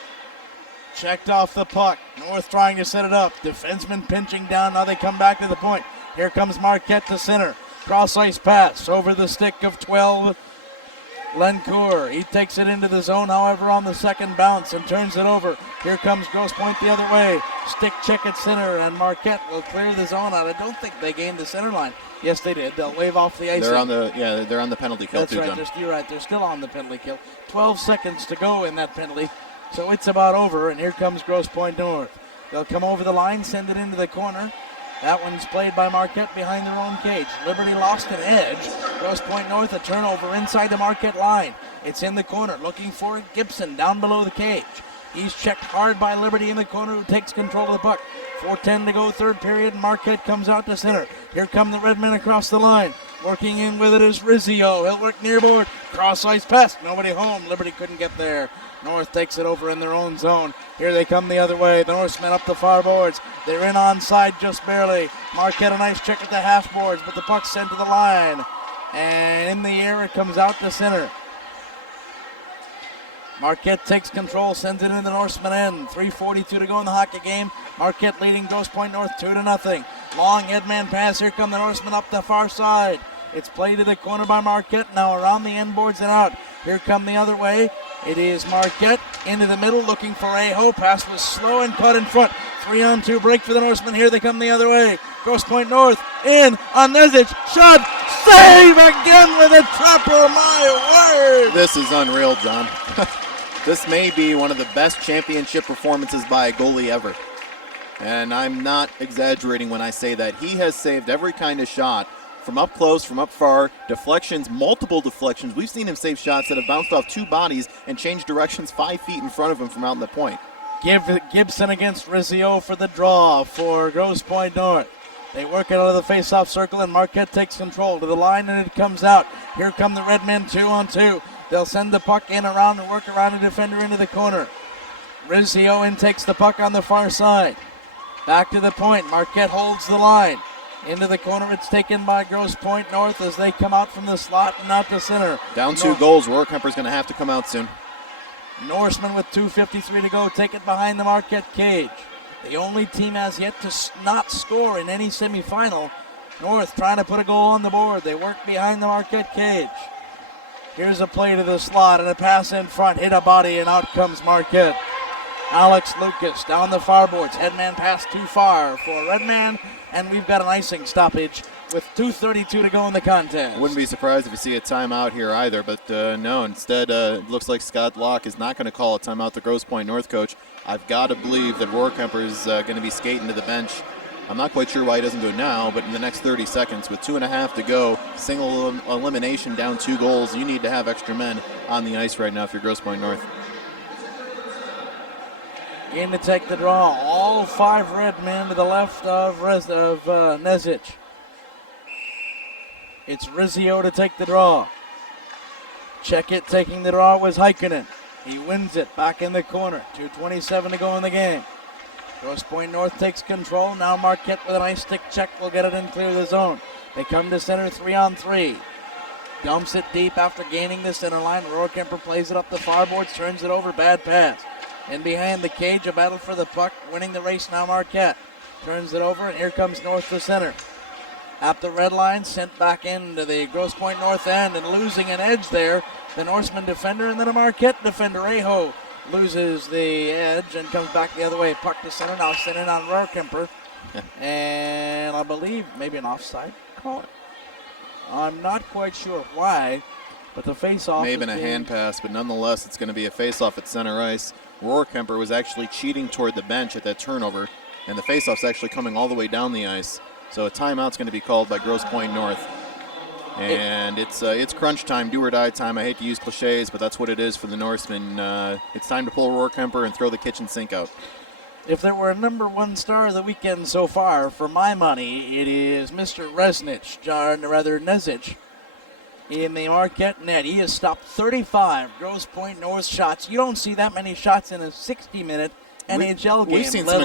Checked off the puck. North trying to set it up. Defenseman pinching down. Now they come back to the point. Here comes Marquette to center. Cross ice pass over the stick of 12. Lencourt, he takes it into the zone, however, on the second bounce and turns it over. Here comes Grosse Pointe the other way. Stick check at center, and Marquette will clear the zone out. I don't think they gained the center line. Yes, they did. They'll wave off the icing. They're on the penalty kill. That's too, right. John. You're right. They're still on the penalty kill. 12 seconds to go in that penalty, so it's about over. And here comes Grosse Pointe North. They'll come over the line, send it into the corner. That one's played by Marquette behind their own cage. Liberty lost an edge. Grosse Pointe North, a turnover inside the Marquette line. It's in the corner, looking for Gibson down below the cage. He's checked hard by Liberty in the corner, who takes control of the puck. 4:10 to go, third period. Marquette comes out to center. Here come the Redmen across the line. Working in with it is Rizzio. He'll work near board. Cross ice pass. Nobody home. Liberty couldn't get there. North takes it over in their own zone. Here they come the other way. The Norsemen up the far boards. They're in onside just barely. Marquette a nice check at the half boards, but the puck's sent to the line. And in the air it comes out to center. Marquette takes control, sends it in the Norsemen end. 3:42 to go in the hockey game. Marquette leading Grosse Pointe North 2-0. Long headman pass. Here come the Norsemen up the far side. It's played to the corner by Marquette. Now around the end boards and out. Here come the other way. It is Marquette into the middle looking for Aho. Pass was slow and caught in front. 3-on-2 break for the Norsemen. Here they come the other way. Grosse Pointe North in on Nezic. Shot. Save again with a triple. My word. This is unreal, John. This may be one of the best championship performances by a goalie ever. And I'm not exaggerating when I say that. He has saved every kind of shot from up close, from up far, deflections, multiple deflections. We've seen him save shots that have bounced off two bodies and changed directions 5 feet in front of him from out in the point. Gibson against Rizzio for the draw for Grosse Pointe North. They work it out of the face-off circle, and Marquette takes control to the line, and it comes out. Here come the Redmen 2-on-2. They'll send the puck in around and work around a defender into the corner. Rizzio in takes the puck on the far side. Back to the point. Marquette holds the line. Into the corner, it's taken by Grosse Pointe North as they come out from the slot and out to center. Down 2 goals. Rohrkemper's going to have to come out soon. Norsemen with 2:53 to go take it behind the Marquette cage. The only team as yet to not score in any semifinal. North trying to put a goal on the board. They work behind the Marquette cage. Here's a play to the slot and a pass in front. Hit a body and out comes Marquette. Alex Lucas down the far boards. Headman pass too far for Redman. And we've got an icing stoppage with 2:32 to go in the contest. Wouldn't be surprised if you see a timeout here either, but no, instead it looks like Scott Locke is not going to call a timeout, the Grosse Pointe North coach. I've got to believe that Rohrkemper is going to be skating to the bench. I'm not quite sure why he doesn't go now, but in the next 30 seconds, with 2.5 to go, single elimination, down 2 goals, you need to have extra men on the ice right now if you're Grosse Pointe North. In to take the draw, all 5 Redmen to the left of Nezic. It's Rizzio to take the draw. Check it, taking the draw was Heikkinen. He wins it back in the corner. 2:27 to go in the game. Grosse Pointe North takes control. Now Marquette with a nice stick check will get it and clear the zone. They come to center 3-on-3. Dumps it deep after gaining the center line. Rohrkemper plays it up the far boards, turns it over, bad pass. And behind the cage, a battle for the puck, winning the race now Marquette. Turns it over, and here comes North to center. At the red line, sent back into the Grosse Pointe North end, and losing an edge there. The Norseman defender, and then a Marquette defender. Aho loses the edge and comes back the other way. Puck to center, now sent in on Rohrkemper. And I believe maybe an offside call. I'm not quite sure why, but the face-off. Maybe a hand pass, but nonetheless, it's going to be a face-off at center ice. Rohrkemper was actually cheating toward the bench at that turnover, and the face-off's actually coming all the way down the ice. So a timeout's going to be called by Grosse Pointe North. And it's crunch time, do or die time. I hate to use cliches, but that's what it is for the Norsemen. It's time to pull Rohrkemper and throw the kitchen sink out. If there were a number 1 star of the weekend so far, for my money, it is Mr. Nezic in the Marquette net. He has stopped 35 Grosse Pointe North shots. You don't see that many shots in a 60-minute NHL game, let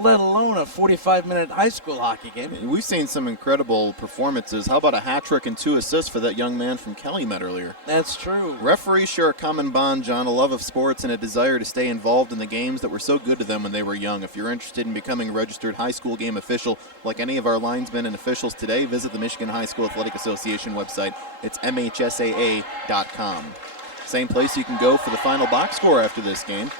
let alone a 45-minute high school hockey game. We've seen some incredible performances. How about a hat trick and 2 assists for that young man from Calumet earlier? That's true. Referees share a common bond, John, a love of sports and a desire to stay involved in the games that were so good to them when they were young. If you're interested in becoming a registered high school game official like any of our linesmen and officials today, visit the Michigan High School Athletic Association website. It's MHSAA.com. Same place you can go for the final box score after this game.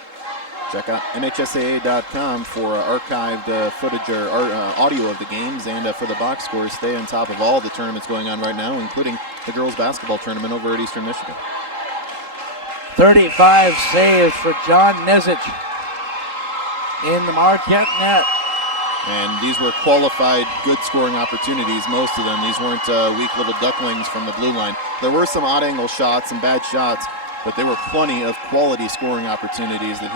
Check out MHSAA.com for archived footage or audio of the games, and for the box scores, stay on top of all the tournaments going on right now, including the girls' basketball tournament over at Eastern Michigan. 35 saves for John Nezic in the Marquette net. And these were qualified, good scoring opportunities, most of them. These weren't weak little ducklings from the blue line. There were some odd-angle shots and bad shots, but there were plenty of quality scoring opportunities that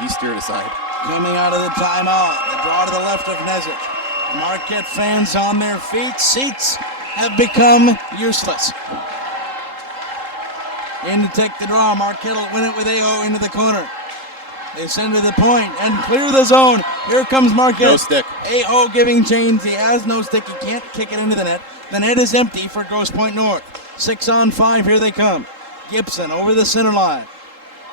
he steered aside. Coming out of the timeout, the draw to the left of Nezic. Marquette fans on their feet. Seats have become useless. In to take the draw. Marquette will win it with AO into the corner. They send to the point and clear the zone. Here comes Marquette. No stick. AO giving change. He has no stick. He can't kick it into the net. The net is empty for Grosse Pointe North. 6-on-5. Here they come. Gibson over the center line.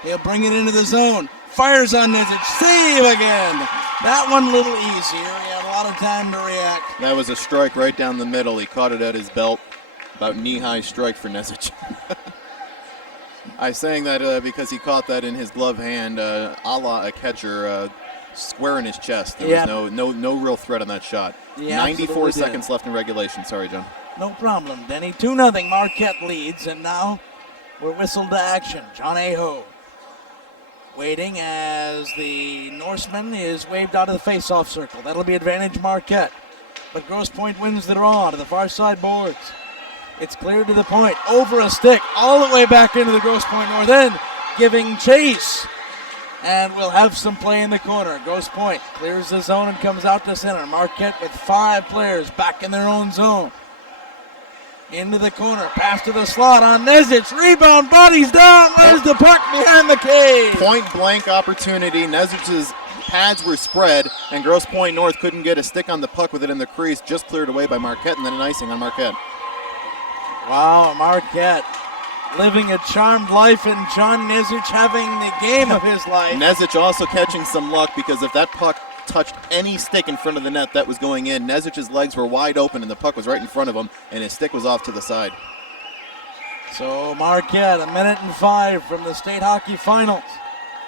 He'll bring it into the zone. Fires on Nezic. Save again. That one a little easier. He had a lot of time to react. That was a strike right down the middle. He caught it at his belt. About knee-high strike for Nezic. I'm saying that because he caught that in his glove hand, a la a catcher, square in his chest. There was no real threat on that shot. 94 seconds left in regulation. Sorry, John. No problem, Denny. 2-0 Marquette leads, and now we're whistled to action. John Aho waiting as the Norseman is waved out of the face-off circle. That'll be advantage Marquette. But Grosse Pointe wins the draw to the far side boards. It's cleared to the point, over a stick, all the way back into the Grosse Pointe North end, giving chase. And we'll have some play in the corner. Grosse Pointe clears the zone and comes out to center. Marquette with 5 players back in their own zone. Into the corner, pass to the slot on Nezic, rebound, bodies down, there's the puck behind the cage. Point blank opportunity. Nezic's pads were spread, and Grosse Pointe North couldn't get a stick on the puck with it in the crease, just cleared away by Marquette, and then an icing on Marquette. Wow, Marquette living a charmed life, and John Nezic having the game of his life. Nezic also catching some luck, because if that puck touched any stick in front of the net, that was going in. Nezic's legs were wide open, and the puck was right in front of him, and his stick was off to the side. So Marquette, 1:05 from the state hockey finals.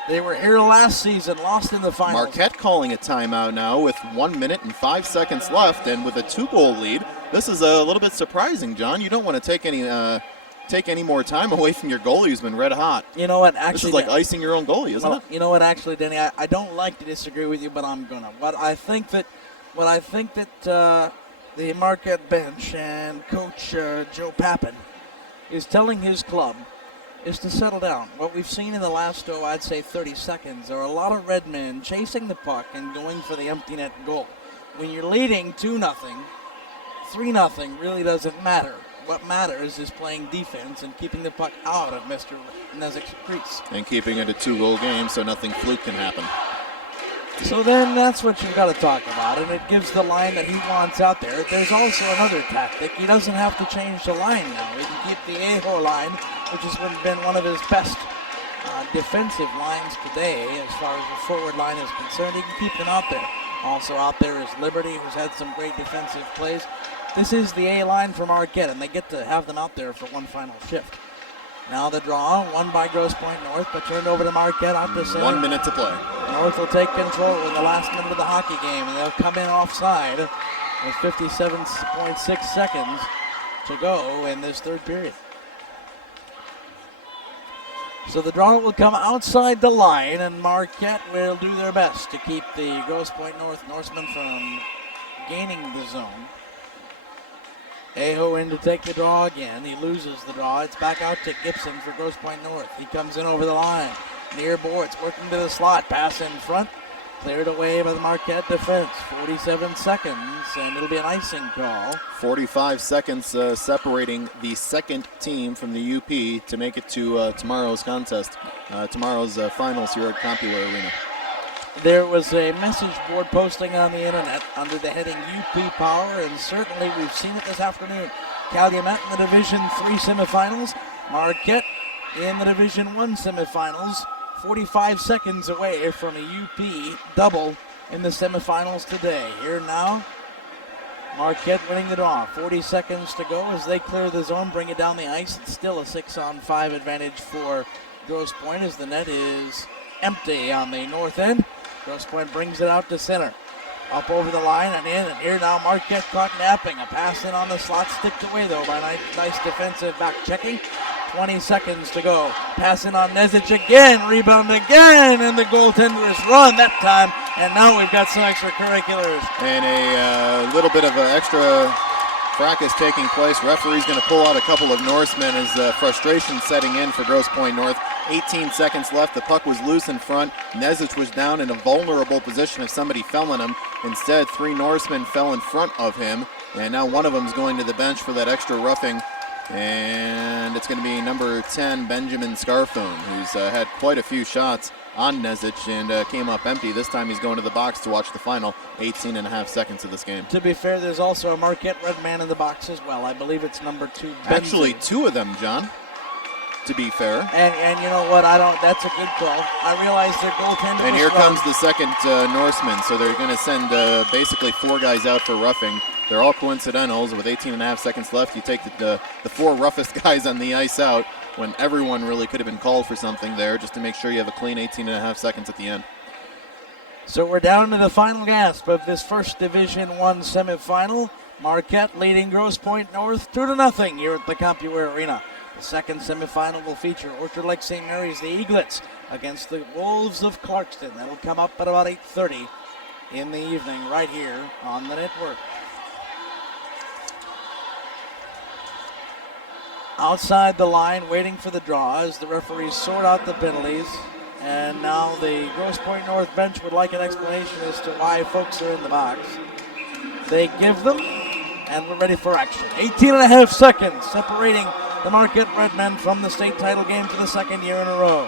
They were here last season, lost in the finals. Marquette calling a timeout now with 1 minute and 5 seconds left, and with a 2-goal lead. This is a little bit surprising, John. You don't want to take any more time away from your goalie who's been red hot. You know what? Actually, this is like icing your own goalie, isn't it? You know what? Actually, Denny, I don't like to disagree with you, but I'm gonna. What I think that the Marquette bench and Coach Joe Pappin is telling his club is to settle down. What we've seen in the last, I'd say 30 seconds, are a lot of Redmen chasing the puck and going for the empty net goal. When you're leading 2-0, 3-0 really doesn't matter. What matters is playing defense and keeping the puck out of Mr. Nezic's crease. And keeping it a 2-goal game so nothing fluke can happen. So then that's what you've got to talk about, and it gives the line that he wants out there. There's also another tactic. He doesn't have to change the line now. He can keep the Aho line, which has been one of his best defensive lines today as far as the forward line is concerned. He can keep them out there. Also out there is Liberty, who's had some great defensive plays. This is the A line for Marquette, and they get to have them out there for one final shift. Now the draw, won by Grosse Pointe North, but turned over to Marquette out to center. 1 minute to play. North will take control in the last minute of the hockey game, and they'll come in offside with 57.6 seconds to go in this third period. So the draw will come outside the line, and Marquette will do their best to keep the Grosse Pointe North Norsemen from gaining the zone. Aho in to take the draw again. He loses the draw. It's back out to Gibson for Grosse Pointe North. He comes in over the line. Near boards, working to the slot. Pass in front. Cleared away by the Marquette defense. 47 seconds, and it'll be an icing call. 45 seconds separating the second team from the UP to make it to tomorrow's contest, tomorrow's finals here at CompuWare Arena. There was a message board posting on the internet under the heading UP Power, and certainly we've seen it this afternoon. Calumet in the Division 3 semifinals, Marquette in the Division 1 semifinals, 45 seconds away from a UP double in the semifinals today. Here now, Marquette winning the draw. 40 seconds to go as they clear the zone, bring it down the ice. It's still a 6-on-5 advantage for Grosse Pointe as the net is empty on the north end. Grosse Pointe brings it out to center. Up over the line and in, and here now Marquette caught napping. A pass in on the slot, sticked away though by nice defensive back checking. 20 seconds to go. Pass in on Nezic again, rebound again, and the goaltender is run that time. And now we've got some extracurriculars. And a little bit of an extra fracas taking place. Referee's going to pull out a couple of Norsemen as frustration setting in for Grosse Pointe North. 18 seconds left. The puck was loose in front. Nezic was down in a vulnerable position if somebody fell on him. Instead, 3 Norsemen fell in front of him. And now one of them is going to the bench for that extra roughing. And it's going to be number 10, Benjamin Scarfone, who's had quite a few shots on Nezic and came up empty. This time he's going to the box to watch the final 18 and a half seconds of this game. To be fair, there's also a Marquette Redman in the box as well. I believe it's number 2. Actually, 2 of them, John, to be fair. And you know what? That's a good call. I realize their goaltender. And here comes the second Norseman. So they're going to send basically 4 guys out for roughing. They're all coincidentals. With 18 and a half seconds left, you take the 4 roughest guys on the ice out when everyone really could have been called for something there, just to make sure you have a clean 18 and a half seconds at the end. So we're down to the final gasp of this first Division 1 semifinal. Marquette leading Grosse Pointe North 2-0 here at the CompuWare Arena. The second semifinal will feature Orchard Lake St. Mary's, the Eaglets, against the Wolves of Clarkston. That'll come up at about 8:30 in the evening right here on the network. Outside the line, waiting for the draw as the referees sort out the penalties. And now the Grosse Pointe North bench would like an explanation as to why folks are in the box. They give them, and we're ready for action. 18 and a half seconds separating the Marquette Redmen from the state title game for the second year in a row.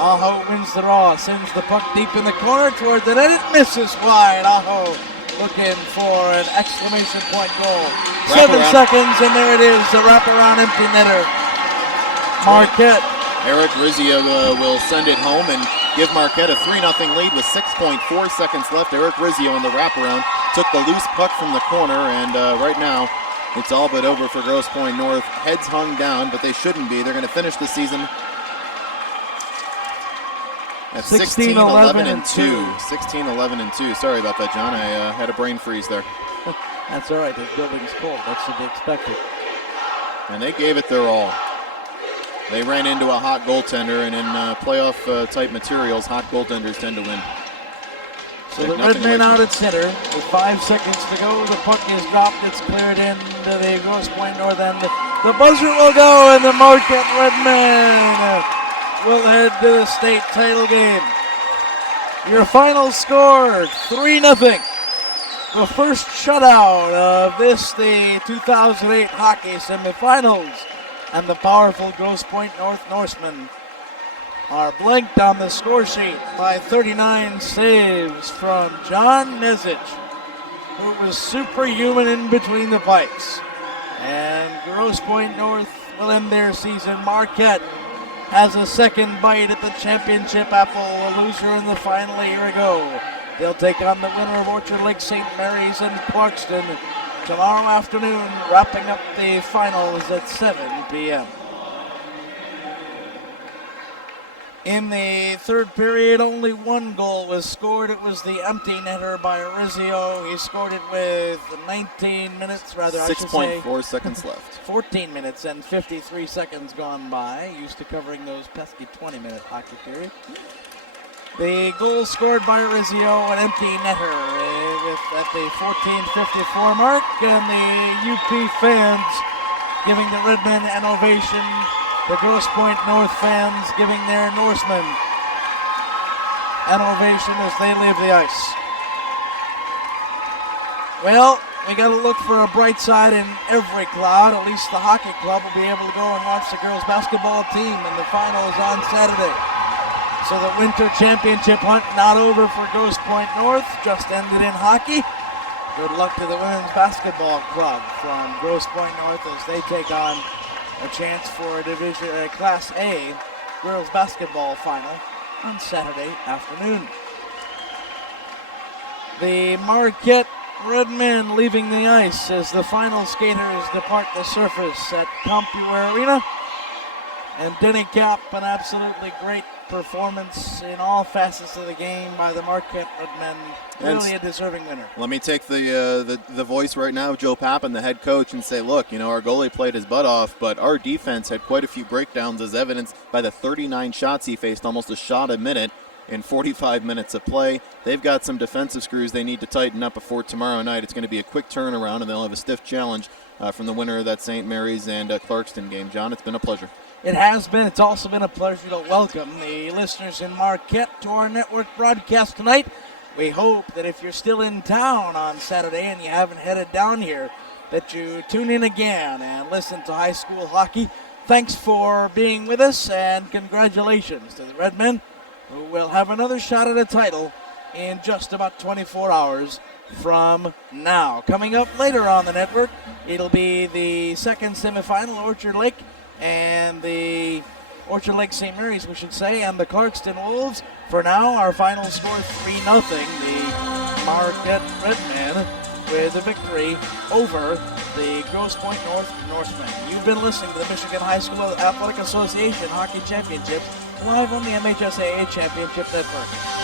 Aho wins the draw, sends the puck deep in the corner toward the net. It misses wide. Aho looking for an exclamation point goal. 7 seconds, and there it is, the wraparound empty netter. Marquette. Eric Rizzio will send it home and give Marquette a 3-0 lead with 6.4 seconds left. Eric Rizzio in the wraparound took the loose puck from the corner, and right now it's all but over for Grosse Pointe North. Heads hung down, but they shouldn't be. They're going to finish the season at 16-11-2. 16-11-2. Sorry about that, John. I had a brain freeze there. That's all right. This building's cold. That's to be expected. And they gave it their all. They ran into a hot goaltender, and in playoff-type materials, hot goaltenders tend to win. So the Redmen out at center with 5 seconds to go. The puck is dropped. It's cleared into the Grosse Pointe North end. The buzzer will go, and the Marquette Redmen will head to the state title game. Your final score, 3-0. The first shutout of this, the 2008 hockey semifinals. And the powerful Grosse Pointe North Norsemen are blanked on the score sheet by 39 saves from John Nezic, who was superhuman in between the pipes. And Grosse Pointe North will end their season. Marquette has a second bite at the championship apple, a loser in the final a year ago. They'll take on the winner of Orchard Lake St. Mary's and Clarkston tomorrow afternoon, wrapping up the finals at 7 p.m. In the third period, only one goal was scored. It was the empty netter by Rizzio. He scored it with 19 minutes, rather, 6.4 seconds left. 14 minutes and 53 seconds gone by. Used to covering those pesky 20-minute hockey periods. The goal scored by Rizzio, an empty netter at the 14:54 mark, and the UP fans giving the Redmen an ovation. The Grosse Pointe North fans giving their Norsemen an ovation as they leave the ice. Well, we got to look for a bright side in every cloud. At least the hockey club will be able to go and watch the girls basketball team in the finals on Saturday. So the winter championship hunt not over for Grosse Pointe North, just ended in hockey. Good luck to the women's basketball club from Grosse Pointe North as they take on a chance for a Class A girls basketball final on Saturday afternoon. The Marquette Redmen leaving the ice as the final skaters depart the surface at CompuWare Arena. And Denny Cap, an absolutely great performance in all facets of the game by the Marquette Redmen. Really a deserving winner. Let me take the voice right now of Joe Pappin, the head coach, and say, look, our goalie played his butt off, but our defense had quite a few breakdowns as evidenced by the 39 shots he faced, almost a shot a minute in 45 minutes of play. They've got some defensive screws they need to tighten up before tomorrow night. It's going to be a quick turnaround, and they'll have a stiff challenge from the winner of that St. Mary's and Clarkston game. John, it's been a pleasure. It has been. It's also been a pleasure to welcome the listeners in Marquette to our network broadcast tonight. We hope that if you're still in town on Saturday and you haven't headed down here, that you tune in again and listen to high school hockey. Thanks for being with us, and congratulations to the Redmen, who will have another shot at a title in just about 24 hours from now. Coming up later on the network, it'll be the second semifinal, Orchard Lake and the Orchard Lake St. Mary's, we should say, and the Clarkston Wolves. For now, our final score 3-0. The Marquette Redmen with a victory over the Grosse Pointe North Norsemen. You've been listening to the Michigan High School Athletic Association Hockey Championships live on the MHSAA Championship Network.